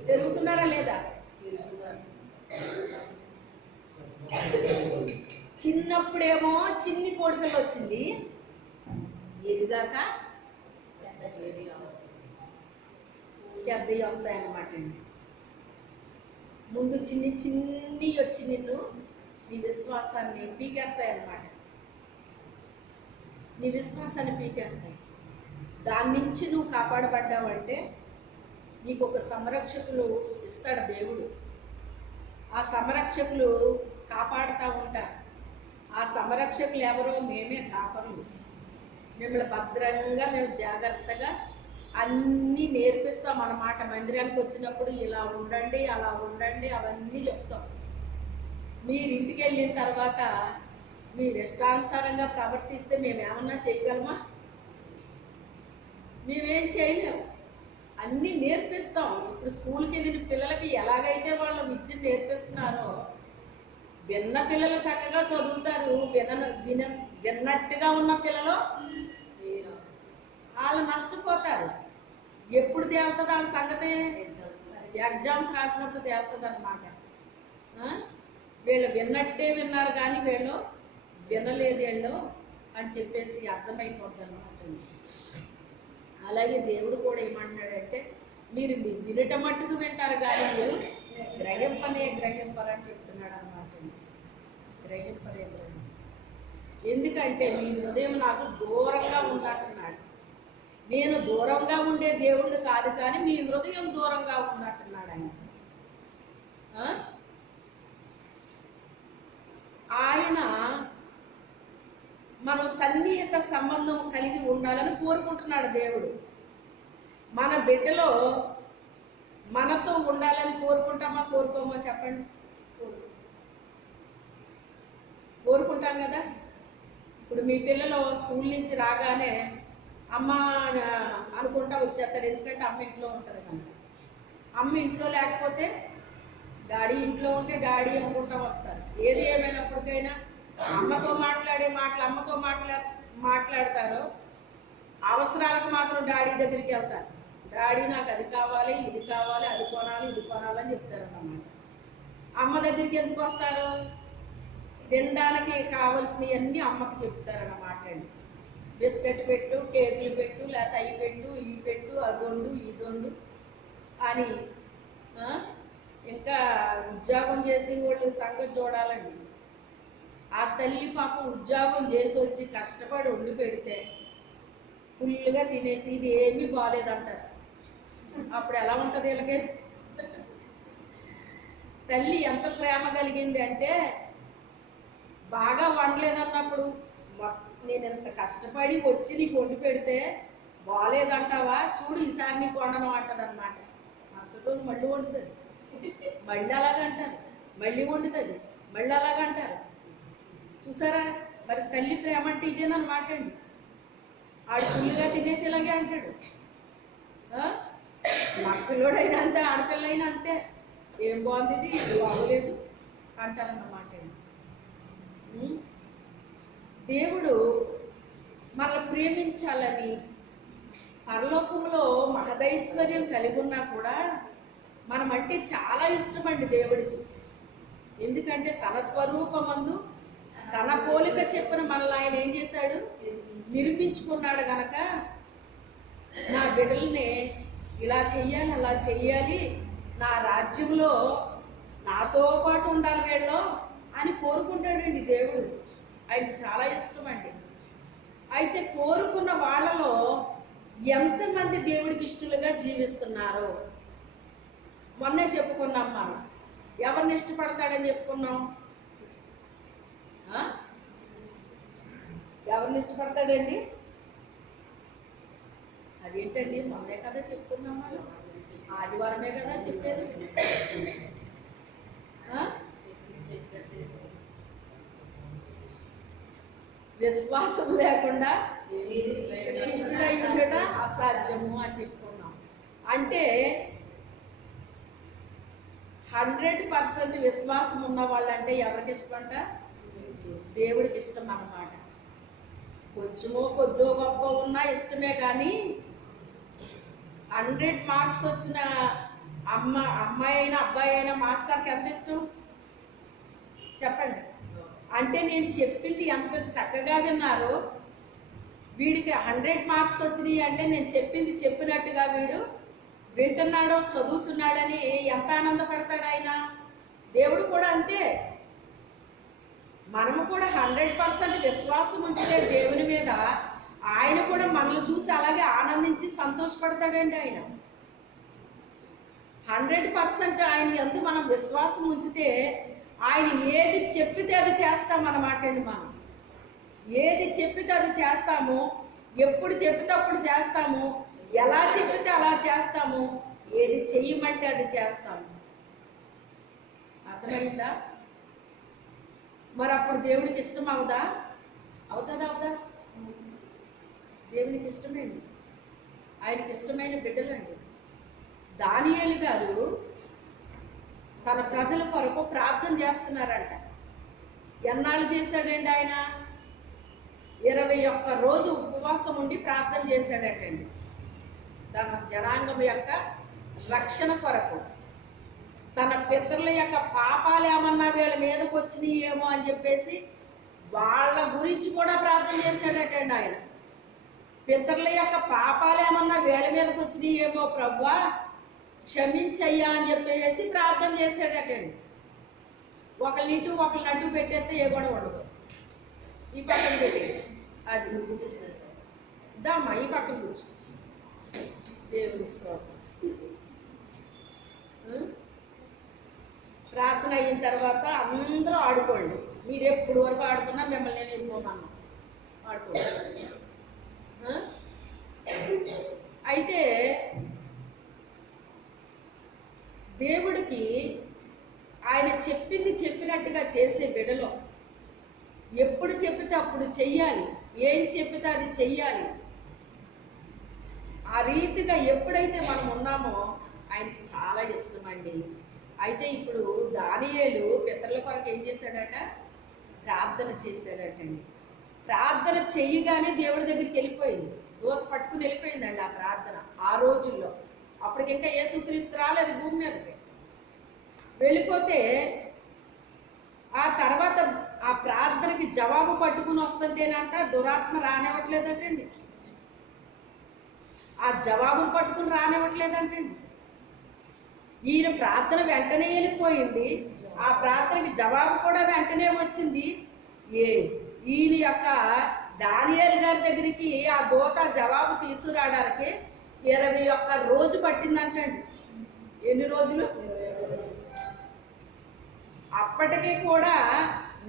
పెరుగుతున్నారా లేదా? చిన్నప్పుడేమో చిన్ని కోడిపిల్ల వచ్చింది, ఎదిగాక పెద్దవి వస్తాయన్నమాట అండి. ముందు చిన్ని వచ్చి నిన్ను నీ విశ్వాసాన్ని పీకేస్తాయన్నమాట. నీ విశ్వాసాన్ని పీకేస్తాయి. దాని నుంచి నువ్వు కాపాడబడ్డావంటే నీకు ఒక సంరక్షకులు ఇస్తాడు దేవుడు. ఆ ఆ సంరక్షకులు కాపాడుతూ ఉంటారు. ఆ సంరక్షకులు ఎవరో? మేమే కాపరులు. మిమ్మల్ని భద్రంగా మేము జాగ్రత్తగా అన్నీ నేర్పిస్తాం అన్నమాట. మందిరానికి వచ్చినప్పుడు ఇలా ఉండండి, అలా ఉండండి, అవన్నీ చెప్తాం. మీరు ఇంటికి వెళ్ళిన తర్వాత మీరు ఇష్టానుసారంగా ప్రవర్తిస్తే మేమేమన్నా చేయగలమా? మేమేం చేయలేము. అన్నీ నేర్పిస్తాం. ఇప్పుడు స్కూల్కి వెళ్ళిన పిల్లలకి ఎలాగైతే వాళ్ళు విద్యను నేర్పిస్తున్నారో, విన్న పిల్లలు చక్కగా చదువుతారు. విన్నట్టుగా ఉన్న పిల్లలు వాళ్ళు నష్టపోతారు. ఎప్పుడు తేలుతుంది వాళ్ళ సంగతి? ఎగ్జామ్స్ రాసినప్పుడు తేలుతుంది అన్నమాట. వీళ్ళు విన్నట్టే విన్నారు కానీ వీళ్ళు వినలేదు వీళ్ళు అని చెప్పేసి అర్థమైపోద్ది అన్నమాట. అలాగే దేవుడు కూడా ఏమంటున్నాడంటే, మీరు మీ వినట మట్టుకు వింటారు కానీ మీరు గ్రహింపరని చెప్తున్నాడు అన్నమాట. గ్రహింపరే. ఎందుకంటే మీ హృదయం నాకు దూరంగా ఉందంటున్నాడు. నేను దూరంగా ఉండే దేవుడు కాదు కానీ మీ హృదయం దూరంగా ఉందంటున్నాడు ఆయన. ఆయన మనం సన్నిహిత సంబంధం కలిగి ఉండాలని కోరుకుంటున్నాడు దేవుడు. మన బిడ్డలో మనతో ఉండాలని కోరుకుంటామా కోరుకోమో చెప్పండి? కోరుకుంటాం కదా. ఇప్పుడు మీ పిల్లలు స్కూల్ నుంచి రాగానే అమ్మ అనుకుంటా వచ్చేస్తారు. ఎందుకంటే అమ్మ ఇంట్లో ఉంటుంది కనుక. అమ్మ ఇంట్లో లేకపోతే డాడీ ఇంట్లో ఉంటే డాడీ అనుకుంటా వస్తారు. ఏది ఏమైనప్పటికైనా అమ్మతో మాట్లాడే మాటలు అమ్మతో మాట్లాడతారు. అవసరాలకు మాత్రం డాడీ దగ్గరికి వెళ్తారు. డాడీ నాకు అది కావాలి, ఇది కావాలి, అది కొనాలి, ఇది కొనాలని చెప్తారు అన్నమాట. అమ్మ దగ్గరికి ఎందుకు వస్తారు? తినడానికి కావలసినవన్నీ అమ్మకి చెప్తారన్నమాట అండి. బిస్కెట్ పెట్టు, కేకులు పెట్టు, లేకపోతే అవి పెట్టు, ఇవి పెట్టు, అది వండు, ఇది వండు అని. ఇంకా ఉద్యోగం చేసి వాళ్ళు సంగతి చూడాలండి. ఆ తల్లి పాపం ఉద్యోగం చేసి వచ్చి కష్టపడి వండి పెడితే ఫుల్గా తినేసి ఇది ఏమీ బాగాలేదంటారు. అప్పుడు ఎలా ఉంటుంది వీళ్ళకి? తల్లి ఎంత ప్రేమ కలిగింది అంటే, బాగా వండలేదన్నప్పుడు నేను ఎంత కష్టపడి వచ్చి నీకు వండి పెడితే బాగాలేదంటావా, చూడు ఈసారి నీకు వండను అంటది అన్నమాట. మరుసటి రోజు మళ్ళీ వండుతుంది, మళ్ళీ అలాగంటారు, మళ్ళీ వండుతుంది, మళ్ళీ అలాగంటారు. చూసారా? మరి తల్లి ప్రేమ అంటే ఇదేనమాట అండి. ఆడు ఫుల్గా తినేసి ఇలాగే అంటాడు. మా పిల్లోడైనా అంతే, ఆడపిల్లైనా అంతే. ఏం బాగుంది, ఇది బాగోలేదు అంటారన్నమాట అండి. దేవుడు మనల్ని ప్రేమించాలని పరలోకంలో మహదైశ్వర్యం కలిగి ఉన్నా కూడా మనమంటే చాలా ఇష్టం అండి దేవుడికి. ఎందుకంటే తన స్వరూపమందు తన పోలిక చెప్పిన మనల్ని ఆయన ఏం చేశాడు? నిర్మించుకున్నాడు గనక నా బిడ్డల్ని ఇలా చెయ్యాలి, అలా చెయ్యాలి, నా రాజ్యంలో నాతో పాటు ఉండాలి వీళ్ళు అని కోరుకుంటాడండి దేవుడు. ఆయనకు చాలా ఇష్టం అండి. అయితే కోరుకున్న వాళ్ళలో ఎంతమంది దేవుడికి ఇష్టలుగా జీవిస్తున్నారో మొన్నే చెప్పుకున్నాం. మనం ఎవరిని ఇష్టపడతాడని చెప్పుకున్నాం? ఎవరిని ఇష్టపడతాడండి? అదేంటండి, మొన్నే కదా చెప్పుకున్నాం, మనం ఆదివారమే కదా చెప్పారు. విశ్వాసం లేకుండా ఇష్టడై ఉండట అసాధ్యము అని చెప్పుకున్నాం. అంటే 100% విశ్వాసం ఉన్న వాళ్ళంటే ఎవరికి ఇష్టమంట? దేవుడికి ఇష్టం అన్నమాట. కొంచెమో కొద్దో గొప్ప ఉన్నా ఇష్టమే, కానీ 100 మార్క్స్ వచ్చిన అమ్మాయి అయినా అబ్బాయి అయినా మాస్టర్కి ఎంత ఇష్టం చెప్పండి? అంటే నేను చెప్పింది ఎంత చక్కగా విన్నారో, వీడికి 100 మార్క్స్ వచ్చినాయి అంటే నేను చెప్పింది చెప్పినట్టుగా వీడు వింటున్నాడో చదువుతున్నాడని ఎంత ఆనందపడతాడు ఆయన. దేవుడు కూడా అంతే. మనము కూడా 100% విశ్వాసం ఉంచితే దేవుని మీద, ఆయన కూడా మనల్ని చూసి అలాగే ఆనందించి సంతోషపడతాడండి. ఆయన 100% ఆయన యందు మనం విశ్వాసం ఉంచితే ఆయన ఏది చెప్పితే అది చేస్తామన్నమాట అండి. మనం ఏది చెప్పితే అది చేస్తాము, ఎప్పుడు చెప్పితే అప్పుడు చేస్తాము, ఎలా చెప్పితే అలా చేస్తాము, ఏది చెయ్యమంటే అది చేస్తాము. అర్థమైందా? మరి అప్పుడు దేవుడికి ఇష్టం అవుదా? అవుతుందా? దేవునికి ఇష్టమేండి, ఆయనకి ఇష్టమైన బిడ్డలండి. దానియేలు గారు తన ప్రజల కొరకు ప్రార్థన చేస్తున్నారంట. ఎన్నాళ్ళు చేశాడండి ఆయన? 21 రోజు ఉపవాసం ఉండి ప్రార్థన చేశాడటండి తన జనాంగం యొక్క రక్షణ కొరకు. తన పితరుల యొక్క పాపాలు ఏమన్నా వీళ్ళ మీదకి వచ్చినాయేమో అని చెప్పేసి వాళ్ళ గురించి కూడా ప్రార్థన చేశాడటండి ఆయన. పితరుల యొక్క పాపాలు ఏమన్నా వీళ్ళ మీదకి వచ్చినాయేమో ప్రభువా క్షమించయ్యా అని చెప్పేసి ప్రార్థన చేశాడటండి. ఒకళ్ళింటూ ఒకళ్ళని అడ్డు పెట్టేస్తే ఏ కూడా ఉండదు. ఈ పక్కన పెట్టి అది దమ్మా ఈ పక్కన కూర్చో. దేవుని స్తోత్రం. ప్రార్థన అయిన తర్వాత అందరూ ఆడుకోండి. మీరు ఎప్పుడు వరకు ఆడుకున్నా మిమ్మల్ని నేను వెళ్ళిపోమన్నా ఆడుకోండి. అయితే దేవుడికి ఆయన చెప్పింది చెప్పినట్టుగా చేసే బిడ్డలో ఎప్పుడు చెప్పితే అప్పుడు చెయ్యాలి, ఏం చెప్పితే అది చెయ్యాలి. ఆ రీతిగా ఎప్పుడైతే మనం ఉన్నామో ఆయనకి చాలా ఇష్టం అండి. అయితే ఇప్పుడు దానియేలు పితరుల కొరకు ఏం చేశాడట? ప్రార్థన చేశాడటండి. ప్రార్థన చెయ్యగానే దేవుడి దగ్గరికి వెళ్ళిపోయింది, దూత పట్టుకుని వెళ్ళిపోయిందండి ఆ ప్రార్థన. ఆ రోజుల్లో అప్పటికి ఇంకా యేసుక్రీస్తు రాలేదు భూమి మీదకి. వెళ్ళిపోతే ఆ తర్వాత ఆ ప్రార్థనకి జవాబు పట్టుకుని వస్తుంటేనంట దురాత్మ రానివ్వట్లేదటండి. ఆ జవాబును పట్టుకుని రానివ్వట్లేదంటండి. ఈయన ప్రార్థన వెంటనే వెళ్ళిపోయింది, ఆ ప్రార్థనకి జవాబు కూడా వెంటనే వచ్చింది. ఈయన యొక్క దానియేలు గారి దగ్గరికి ఆ దూత జవాబు తీసుకురావడానికి 21 రోజు పట్టిందంటండి. ఎన్ని రోజులు? అప్పటికి కూడా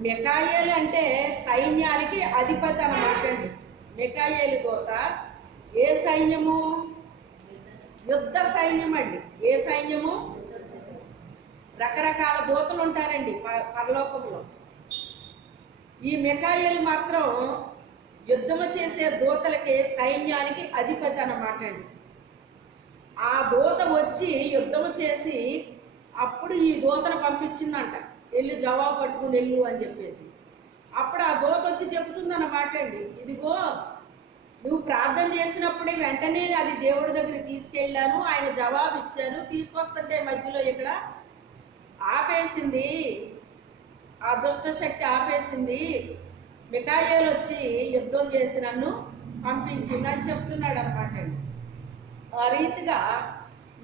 మికాయేలు అంటే సైన్యానికి అధిపతి అన్నమాట అండి. మికాయేలు దూత ఏ సైన్యము? యుద్ధ సైన్యం అండి. ఏ సైన్యము? రకరకాల దూతలు ఉంటారండి పరలోకంలో. ఈ మికాయేలు మాత్రం యుద్ధము చేసే దూతలకి సైన్యానికి అధిపతి అన్నమాట అండి. ఆ దూత వచ్చి యుద్ధము చేసి అప్పుడు ఈ దూతను పంపించిందంట, వెళ్ళి జవాబు పట్టుకుని వెళ్ళు అని చెప్పేసి. అప్పుడు ఆ దూత వచ్చి చెబుతుందన్నమాట అండి, ఇదిగో నువ్వు ప్రార్థన చేసినప్పుడే వెంటనే అది దేవుడి దగ్గరికి తీసుకెళ్ళాను, ఆయన జవాబు ఇచ్చాను, తీసుకొస్తుంటే మధ్యలో ఇక్కడ ఆపేసింది, ఆ దుష్ట శక్తి ఆపేసింది, మికాయేలు వచ్చి యుద్ధం చేసి నన్ను పంపించింది అని చెప్తున్నాడు అనమాట అండి. ఆ రీతిగా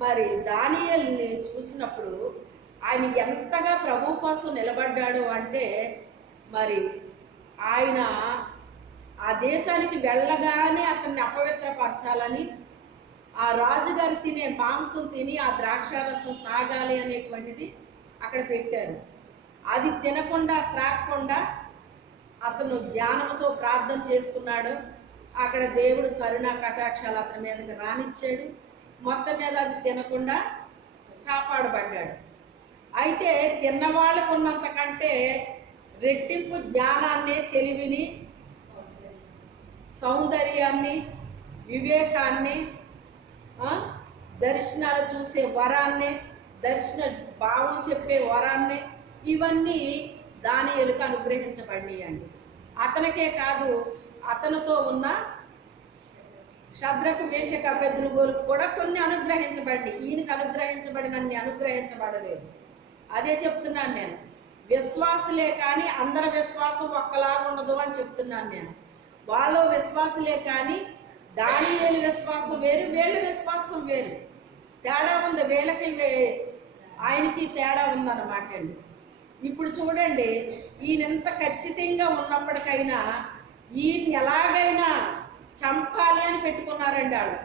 మరి దానియేలుని చూసినప్పుడు ఆయన ఎంతగా ప్రభు కోసం నిలబడ్డాడు అంటే, మరి ఆయన ఆ దేశానికి వెళ్ళగానే అతన్ని అపవిత్రపరచాలని, ఆ రాజుగారు తినే మాంసం తిని ఆ ద్రాక్షారసం తాగాలి అనేటువంటిది అక్కడ పెట్టారు. అది తినకుండా త్రాగకుండా అతను జ్ఞానంతో ప్రార్థన చేసుకున్నాడు. అక్కడ దేవుడు కరుణా కటాక్షాలు అతని మీదకి రానిచ్చాడు. మొత్తం మీద అది తినకుండా కాపాడబడ్డాడు. అయితే తిన్నవాళ్ళకు ఉన్నంతకంటే రెట్టింపు జ్ఞానాన్ని, తెలివిని, సౌందర్యాన్ని, వివేకాన్ని, దర్శనాలు చూసే వరాన్ని, దర్శన భావం చెప్పే వరాన్ని, ఇవన్నీ దానియేలుకు అనుగ్రహించబడినాయండి. అతనికే కాదు, అతనితో ఉన్న షద్రకు, మేషకు, అబేద్నెగోలకు కూడా కొన్ని అనుగ్రహించబడినాయి. ఈయనకు అనుగ్రహించబడినన్ని అనుగ్రహించబడలేదు. అదే చెప్తున్నాను నేను. విశ్వాసులే కానీ అందరి విశ్వాసం ఒక్కలాగా ఉండదు అని చెప్తున్నాను నేను. వాళ్ళ విశ్వాసులే కానీ దానియేలు విశ్వాసం వేరు, వీళ్ళ విశ్వాసం వేరు. తేడా ఉంది, వీళ్ళకి ఆయనకి తేడా ఉందన్నమాట అండి. ఇప్పుడు చూడండి, ఈయన ఎంత ఖచ్చితంగా ఉన్నప్పటికైనా ఈయన ఎలాగైనా చంపాలి అని పెట్టుకున్నారండి వాళ్ళు.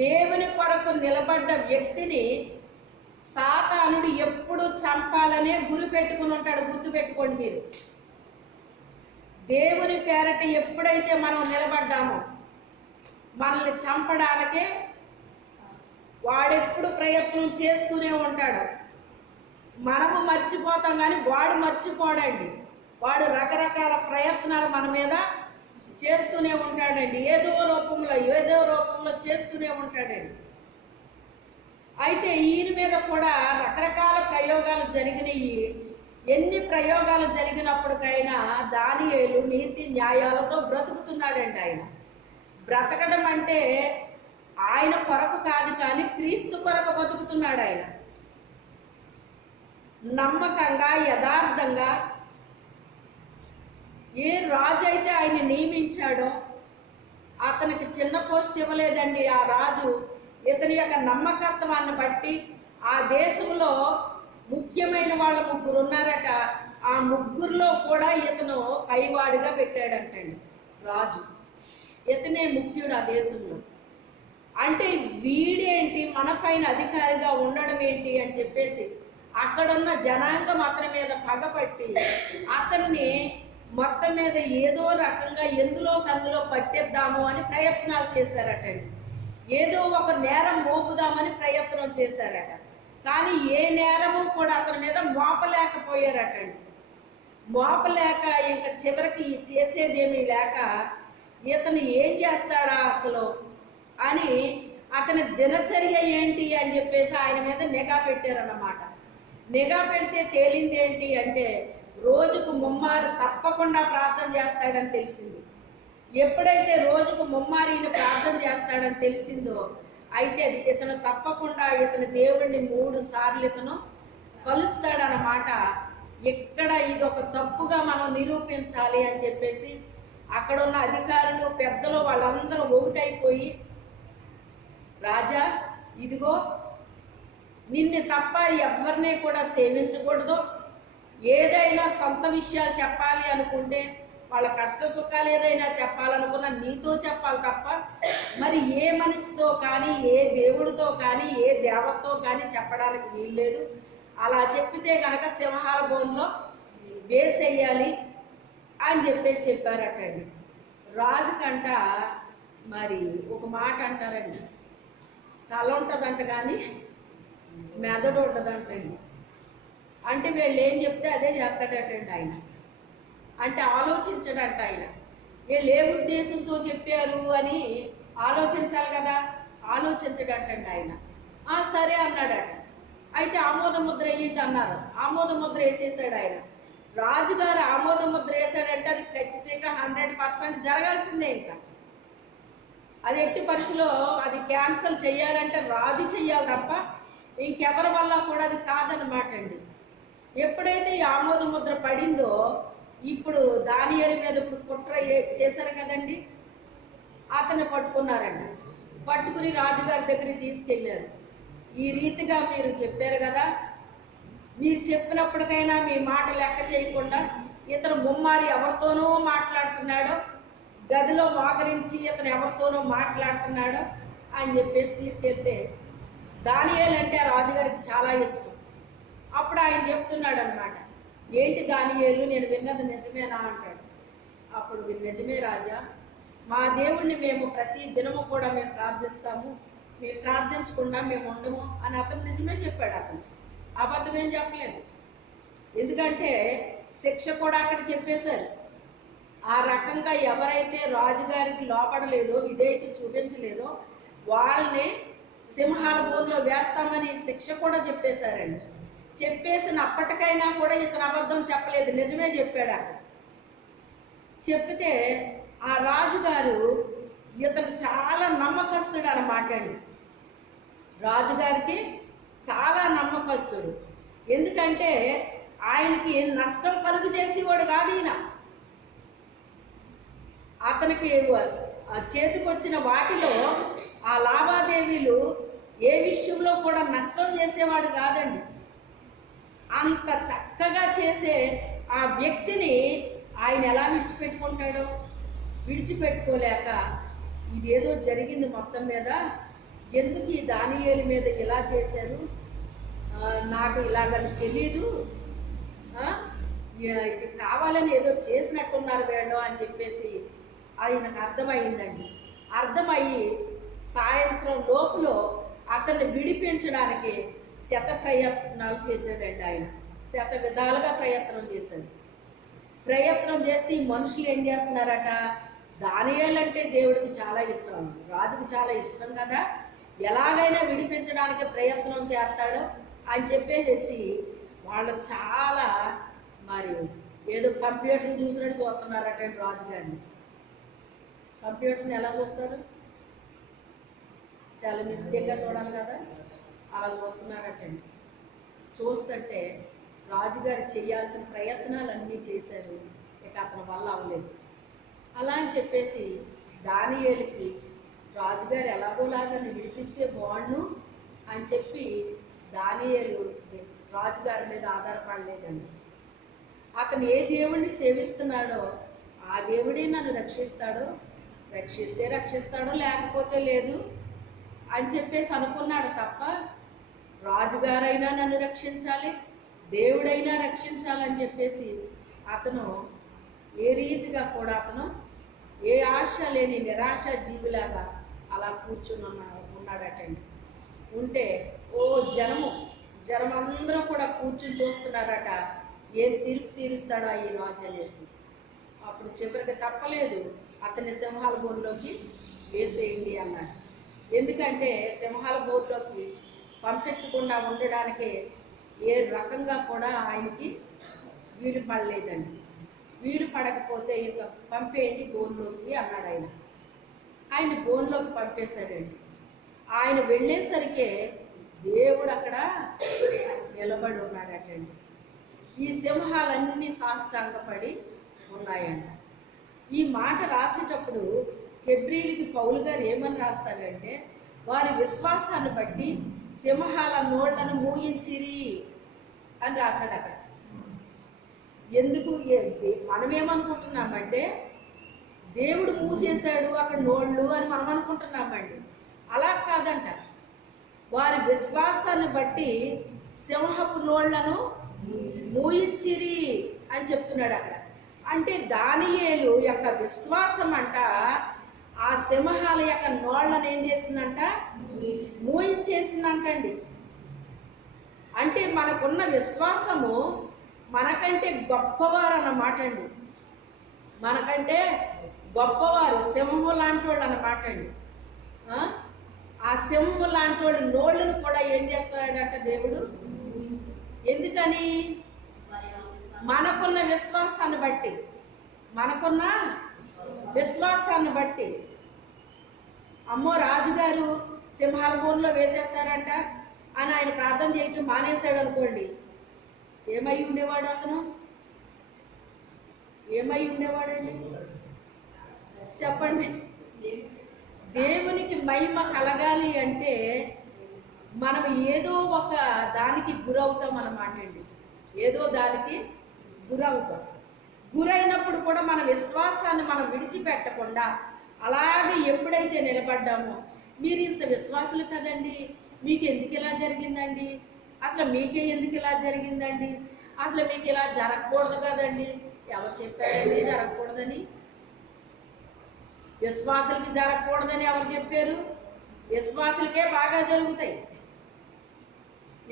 దేవుని కొరకు నిలబడ్డ వ్యక్తిని సాతానుడు ఎప్పుడు చంపాలనే గురి పెట్టుకుని ఉంటాడు. గుర్తుపెట్టుకోండి మీరు. దేవుని పేరట ఎప్పుడైతే మనం నిలబడ్డామో మనల్ని చంపడానికే వాడెప్పుడు ప్రయత్నం చేస్తూనే ఉంటాడు. మనము మర్చిపోతాం కానీ వాడు మర్చిపోడండి. వాడు రకరకాల ప్రయత్నాలు మన మీద చేస్తూనే ఉంటాడండి. ఏదో రూపంలో చేస్తూనే ఉంటాడండి. అయితే ఈయన మీద కూడా రకరకాల ప్రయోగాలు జరిగినాయి. ఎన్ని ప్రయోగాలు జరిగినప్పటికైనా దానియేలు నీతి న్యాయాలతో బ్రతుకుతున్నాడండి. ఆయన బ్రతకడం అంటే ఆయన కొరకు కాదు కానీ క్రీస్తు కొరకు బతుకుతున్నాడు. ఆయన నమ్మకంగా యథార్థంగా ఏ రాజు అయితే ఆయన నియమించాడో అతనికి చిన్న పోస్ట్ ఇవ్వలేదండి. ఆ రాజు ఇతని యొక్క నమ్మకత్వాన్ని బట్టి ఆ దేశంలో ముఖ్యమైన వాళ్ళ 3 ఉన్నారట. ఆ 3లో కూడా ఇతను పైవాడిగా పెట్టాడంటండి రాజు. ఇతనే ముఖ్యుడు ఆ దేశంలో. అంటే వీడేంటి మన పైన అధికారిగా ఉండడం ఏంటి అని చెప్పేసి అక్కడున్న జనాంగం అతని మీద పగపట్టి అతన్ని మొత్తం మీద ఏదో రకంగా ఎందులో పట్టేద్దాము అని ప్రయత్నాలు చేశారటండి. ఏదో ఒక నేరం మోపుదామని ప్రయత్నం చేశారట. కానీ ఏ నేరము కూడా అతని మీద మోపలేకపోయారటండి. మోపలేక ఇంకా చివరికి చేసేదేమీ లేక ఇతను ఏం చేస్తాడా అసలు అని అతని దినచర్య ఏంటి అని చెప్పేసి ఆయన మీద నిఘా పెట్టారన్నమాట. నిఘా పెడితే తేలింది ఏంటి అంటే రోజుకు 3 తప్పకుండా ప్రార్థన చేస్తాడని తెలిసింది. ఎప్పుడైతే రోజుకు 3 ఈయన ప్రార్థన చేస్తాడని తెలిసిందో అయితే ఇతను తప్పకుండా ఇతని దేవుణ్ణి 3 సార్లు ఇతను కలుస్తాడనమాట. ఎక్కడ ఇది ఒక తప్పుగా మనం నిరూపించాలి అని చెప్పేసి అక్కడ ఉన్న అధికారులు పెద్దలు వాళ్ళందరూ ఒకటైపోయి, రాజా ఇదిగో నిన్ను తప్ప ఎవరిని కూడా సేవించకూడదు. ఏదైనా సొంత విషయాలు చెప్పాలి అనుకుంటే వాళ్ళ కష్ట సుఖాలు ఏదైనా చెప్పాలనుకున్నా నీతో చెప్పాలి తప్ప మరి ఏ మనిషితో కానీ ఏ దేవుడితో కానీ ఏ దేవతతో కానీ చెప్పడానికి వీల్లేదు. అలా చెప్పితే కనుక సింహాల బోన్లో వేసేయాలి అని చెప్పారటండి. రాజు కంట మరి ఒక మాట అంటారండి, తల ఉంటుందంట కానీ మెదడు ఉంటుందంటండి. అంటే వీళ్ళు ఏం చెప్తే అదే చేస్తాడటండి ఆయన. అంటే ఆలోచించడంట ఆయన. వీళ్ళు ఏ ఉద్దేశంతో చెప్పారు అని ఆలోచించాలి కదా, ఆలోచించడంటండి ఆయన. సరే అన్నాడట. అయితే ఆమోద ముద్ర వేయండి అన్నారు. ఆమోద ముద్ర వేసేసాడు ఆయన. రాజుగారు ఆమోద ముద్ర వేసాడంటే అది ఖచ్చితంగా 100% జరగాల్సిందే. ఇంకా అది ఎట్టి పరిస్థితిలో అది క్యాన్సిల్ చేయాలంటే రాజు చెయ్యాలి తప్ప ఇంకెవరి వల్ల కూడా అది కాదనమాట అండి. ఎప్పుడైతే ఈ ఆమోద ముద్ర పడిందో ఇప్పుడు దానియేలు మీద కుట్ర చేశారు కదండి, అతన్ని పట్టుకున్నారంట. పట్టుకుని రాజుగారి దగ్గరికి తీసుకెళ్ళారు. ఈ రీతిగా మీరు చెప్పారు కదా, మీరు చెప్పినప్పటికైనా మీ మాట లెక్క చేయకుండా ఇతను ముమ్మారి ఎవరితోనో మాట్లాడుతున్నాడో, గదిలో మోకరించి ఇతను ఎవరితోనో మాట్లాడుతున్నాడో అని చెప్పేసి తీసుకెళ్తే దానియేలు అంటే ఆ రాజుగారికి చాలా ఇష్టం. అప్పుడు ఆయన చెప్తున్నాడు అనమాట, ఏంటి దానియేలు నేను విన్నది నిజమేనా అంటాడు. అప్పుడు నిజమే రాజా, మా దేవుణ్ణి మేము ప్రతి దినము కూడా మేము ప్రార్థిస్తాము, మేము ప్రార్థించకుండా మేము ఉండము అని అతను నిజమే చెప్పాడు. అతను అబద్ధమేం చెప్పలేదు. ఎందుకంటే శిక్ష కూడా అక్కడ చెప్పేశారు. ఆ రకంగా ఎవరైతే రాజుగారికి లోపడలేదో, విధేయత చూపించలేదో వాళ్ళని సింహాల బోన్లో వేస్తామని శిక్ష కూడా చెప్పేశారండి. చెప్పేసినప్పటికైనా కూడా ఇతను అబద్ధం చెప్పలేదు, నిజమే చెప్పాడు. అక్కడ చెప్తే ఆ రాజుగారు ఇతను చాలా నమ్మకస్తుడు అన్నమాట అండి. రాజుగారికి చాలా నమ్మకస్తుడు. ఎందుకంటే ఆయనకి నష్టం కలుగు చేసేవాడు కాదు ఈయన. అతనికి చేతికి వచ్చిన వాటిలో ఆ లావాదేవీలు ఏ విషయంలో కూడా నష్టం చేసేవాడు కాదండి. అంత చక్కగా చేసే ఆ వ్యక్తిని ఆయన ఎలా విడిచిపెట్టుకుంటాడో, విడిచిపెట్టుకోలేక ఇదేదో జరిగింది మొత్తం మీద, ఎందుకు ఈ దానియేలు మీద ఇలా చేశారు, నాకు ఇలాగని తెలీదు, ఇది కావాలని ఏదో చేసినట్టున్నారు వీళ్ళు అని చెప్పేసి ఆయనకు అర్థమైందండి. అర్థమయ్యి సాయంత్రం లోపులో అతన్ని విడిపించడానికి శత ప్రయత్నాలు చేశాడండి. ఆయన శత విధాలుగా ప్రయత్నం చేశాడు. ప్రయత్నం చేస్తే ఈ మనుషులు ఏం చేస్తున్నారట, దానియేలు అంటే దేవుడికి చాలా ఇష్టం, రాజుకి చాలా ఇష్టం కదా, ఎలాగైనా విడిపించడానికి ప్రయత్నం చేస్తాడు అని చెప్పేసి వాళ్ళు చాలా మరి ఏదో కంప్యూటర్ని చూసినట్టు చూస్తున్నారట రాజుగారిని. కంప్యూటర్ని ఎలా చూస్తారు, చాలా మిస్టేక్గా చూడాలి కదా, అలా చూస్తున్నారటండి. చూస్తుంటే రాజుగారు చేయాల్సిన ప్రయత్నాలన్నీ చేశారు, ఇక అతని వల్ల అవ్వలేదు. అలా అని చెప్పేసి దానియేలుకి రాజుగారు ఎలాగోలాగా విడిపిస్తే బాగుండు అని చెప్పి దానియేలు రాజుగారి మీద ఆధారపడలేదండి. అతను ఏ దేవుడిని సేవిస్తున్నాడో ఆ దేవుడే నన్ను రక్షిస్తాడో, రక్షిస్తే రక్షిస్తాడో లేకపోతే లేదు అని చెప్పేసి అనుకున్నాడు తప్ప రాజుగారైనా నన్ను రక్షించాలి, దేవుడైనా రక్షించాలని చెప్పేసి అతను ఏ రీతిగా కూడా అతను ఏ ఆశ లేని నిరాశ జీవిలాగా అలా కూర్చుని ఉన్నాడటండి. ఉంటే ఓ జనమందరూ కూడా కూర్చుని చూస్తున్నారట, ఏం తీర్పు తీరుస్తాడా ఈ రాజు అనేసి. అప్పుడు చివరికి తప్పలేదు, అతన్ని సింహాల బోన్లోకి వేసేయండి అన్నాడు. ఎందుకంటే సింహాల బోన్లోకి పంపించకుండా ఉండడానికి ఏ రకంగా కూడా ఆయనకి వీలు పడలేదండి. వీలు పడకపోతే ఇక పంపేయండి బోన్లోకి అన్నాడు ఆయన. ఆయన బోన్లోకి పంపేశాడండి. ఆయన వెళ్ళేసరికే దేవుడు అక్కడ నిలబడి ఉన్నాడటండి. ఈ సింహాలన్నీ సాష్టాంగపడి ఉన్నాయంట. ఈ మాట రాసేటప్పుడు హెబ్రీయులకి పౌలు గారు ఏమని రాస్తాడంటే, వారి విశ్వాసాన్ని బట్టి సింహాల నోళ్లను మూయించిరి అని రాశాడు అక్కడ. ఎందుకు మనమేమనుకుంటున్నామంటే దేవుడు మూసేశాడు అక్కడ నోళ్ళు అని మనం అనుకుంటున్నామండి. అలా కాదంట, వారి విశ్వాసాన్ని బట్టి సింహపు నోళ్లను మూయించిరి అని చెప్తున్నాడు అక్కడ. అంటే దానియేలు యొక్క విశ్వాసం అంట ఆ సింహాల యొక్క నోళ్లను ఏం చేసిందంట, మూయించేసిందంటండి. అంటే మనకున్న విశ్వాసము మనకంటే గొప్పవారు అన్నమాట అండి. మనకంటే గొప్పవారు సింహము లాంటి వాళ్ళు అన్నమాట అండి. ఆ సింహము లాంటి వాళ్ళు నోళ్ళను కూడా ఏం చేస్తాడంట దేవుడు. ఎందుకని, మనకున్న విశ్వాసాన్ని బట్టి, మనకున్న విశ్వాసాన్ని బట్టి. అమ్మో రాజుగారు సింహాల బోన్లో వేసేస్తారంట అని ఆయన ప్రార్థన చేయటం మానేశాడు అనుకోండి, ఏమై ఉండేవాడు అతను, ఏమై ఉండేవాడండి చెప్పండి. దేవునికి మహిమ కలగాలి అంటే మనం ఏదో ఒక దానికి గురవుతాం అన్నమాట అండి. ఏదో దానికి గురవుతాం. గురైనప్పుడు కూడా మన విశ్వాసాన్ని మనం విడిచిపెట్టకుండా అలాగే ఎప్పుడైతే నిలబడ్డామో, మీరు ఇంత విశ్వాసులు కదండి, మీకు ఎందుకు ఇలా జరిగిందండి, అసలు మీకే ఎందుకు ఇలా జరిగిందండి, అసలు మీకు ఇలా జరగకూడదు కదండి, ఎవరు చెప్పారండి జరగకూడదని? విశ్వాసులకి జరగకూడదని ఎవరు చెప్పారు? విశ్వాసులకే బాగా జరుగుతాయి.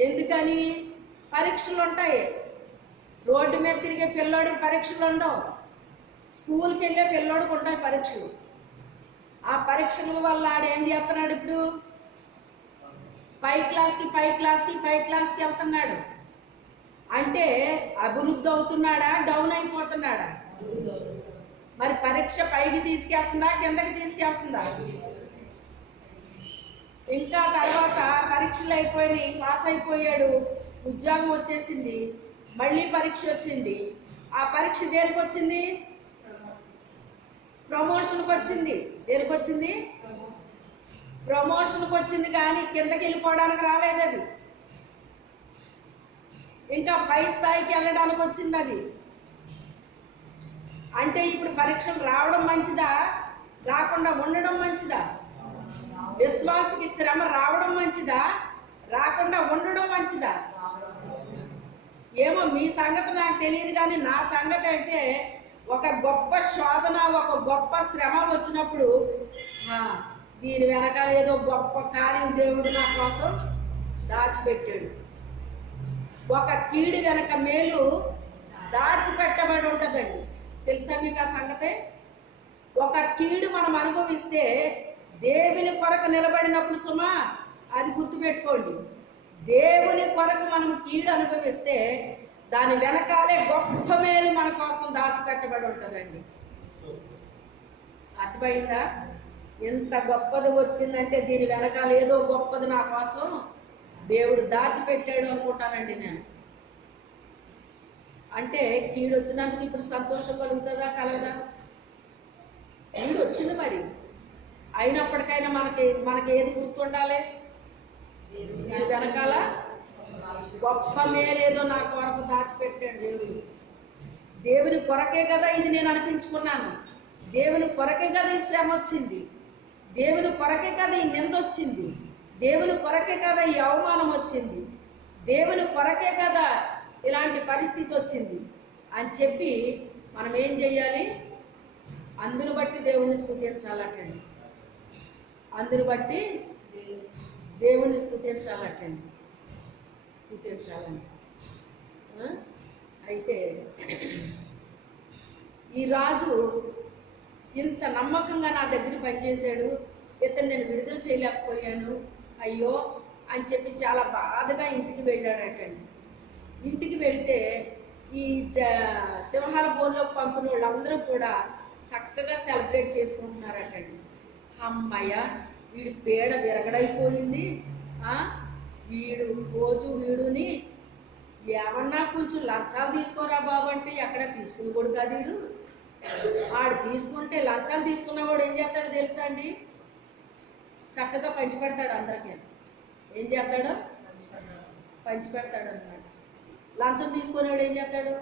ఎందుకని? పరీక్షలు ఉంటాయి. రోడ్డు మీద తిరిగే పిల్లోడికి పరీక్షలు ఉండవు, స్కూల్కి వెళ్ళే పిల్లోడికి ఉంటాయి పరీక్షలు. ఆ పరీక్షల వల్ల ఆడేం చేస్తున్నాడు, ఇప్పుడు పై క్లాస్కి వెళ్తున్నాడు. అంటే అభివృద్ధి అవుతున్నాడా, డౌన్ అయిపోతున్నాడా? మరి పరీక్ష పైకి తీసుకెళ్తుందా, కిందకి తీసుకెళ్తుందా? ఇంకా తర్వాత పరీక్షలు అయిపోయినాయి, పాస్ అయిపోయాడు, ఉద్యోగం వచ్చేసింది, మళ్ళీ పరీక్ష వచ్చింది. ఆ పరీక్ష దేనికి వచ్చింది? ప్రమోషన్కి వచ్చింది. దేనికి వచ్చింది? ప్రమోషన్కి వచ్చింది, కానీ కిందకి వెళ్ళిపోవడానికి రాలేదు అది. ఇంకా పై స్థాయికి వెళ్ళడానికి వచ్చింది అది. అంటే ఇప్పుడు పరీక్షలు రావడం మంచిదా, రాకుండా ఉండడం మంచిదా? విశ్వాసకి శ్రమ రావడం మంచిదా, రాకుండా ఉండడం మంచిదా? ఏమో మీ సంగతి నాకు తెలియదు, కానీ నా సంగతి అయితే ఒక గొప్ప శోధన, ఒక గొప్ప శ్రమ వచ్చినప్పుడు దీని వెనకాల ఏదో గొప్ప కార్యం దేవుడు నా కోసం దాచిపెట్టాడు. ఒక కీడు వెనక మేలు దాచిపెట్టబడి ఉంటుందండి. తెలుసా మీకు ఆ సంగతే? ఒక కీడు మనం అనుభవిస్తే దేవుని కొరకు నిలబడినప్పుడు సుమా అది గుర్తుపెట్టుకోండి. దేవుని కొరకు మనం కీడు అనుభవిస్తే దాని వెనకాలే గొప్ప మేలు మన కోసం దాచిపెట్టబడి ఉంటుందండి. అర్థమైందా? ఎంత గొప్పది వచ్చిందంటే దీని వెనకాల ఏదో గొప్పది నా కోసం దేవుడు దాచిపెట్టాడు అనుకుంటానండి నేను. అంటే కీడు వచ్చినందుకు ఇప్పుడు సంతోషం కలుగుతుందా, కలగదా? కీడు వచ్చింది మరి, అయినప్పటికైనా మనకి ఏది గుర్తుండాలి? దీని వెనకాల గొప్ప మేలేదో నా కొరకు దాచిపెట్టాడు దేవుడు. దేవుని కొరకే కదా ఇది నేను అనిపించుకున్నాను, దేవుని కొరకే కదా ఈ శ్రమ వచ్చింది, దేవుని కొరకే కదా ఈ నింద వచ్చింది, దేవుని కొరకే కదా ఈ అవమానం వచ్చింది, దేవుని కొరకే కదా ఇలాంటి పరిస్థితి వచ్చింది అని చెప్పి మనం ఏం చెయ్యాలి? అందును బట్టి దేవుని స్తుతించాలటండి. అందును బట్టి దేవుని స్తుతించాలటండి, స్తుతించాలండి. అయితే ఈ రాజు ఇంత నమ్మకంగా నా దగ్గర పనిచేశాడు, ఇతను నేను విడుదల చేయలేకపోయాను, అయ్యో అని చెప్పి చాలా బాధగా ఇంటికి వెళ్ళాడటండి. ఇంటికి వెళితే ఈ సింహాల బోన్లోకి పంపిన వాళ్ళందరూ కూడా చక్కగా సెలబ్రేట్ చేసుకుంటున్నారటండి. అమ్మయ్య, వీడి పేడ విరగడైపోయింది, వీడు రోజు వీడుని ఏమన్నా కొంచెం లంచాలు తీసుకోరా బాబు అంటే ఎక్కడ తీసుకుని కూడా కాదు వీడు. వాడు తీసుకుంటే లంచాలు తీసుకున్నవాడు ఏం చేస్తాడు తెలుసా అండి? చక్కగా పంచిపెడతాడు అందరికీ. ఏం చేస్తాడు? పంచిపెడతాడు అన్నమాట. లంచం తీసుకునేవాడు ఏం చేస్తాడు?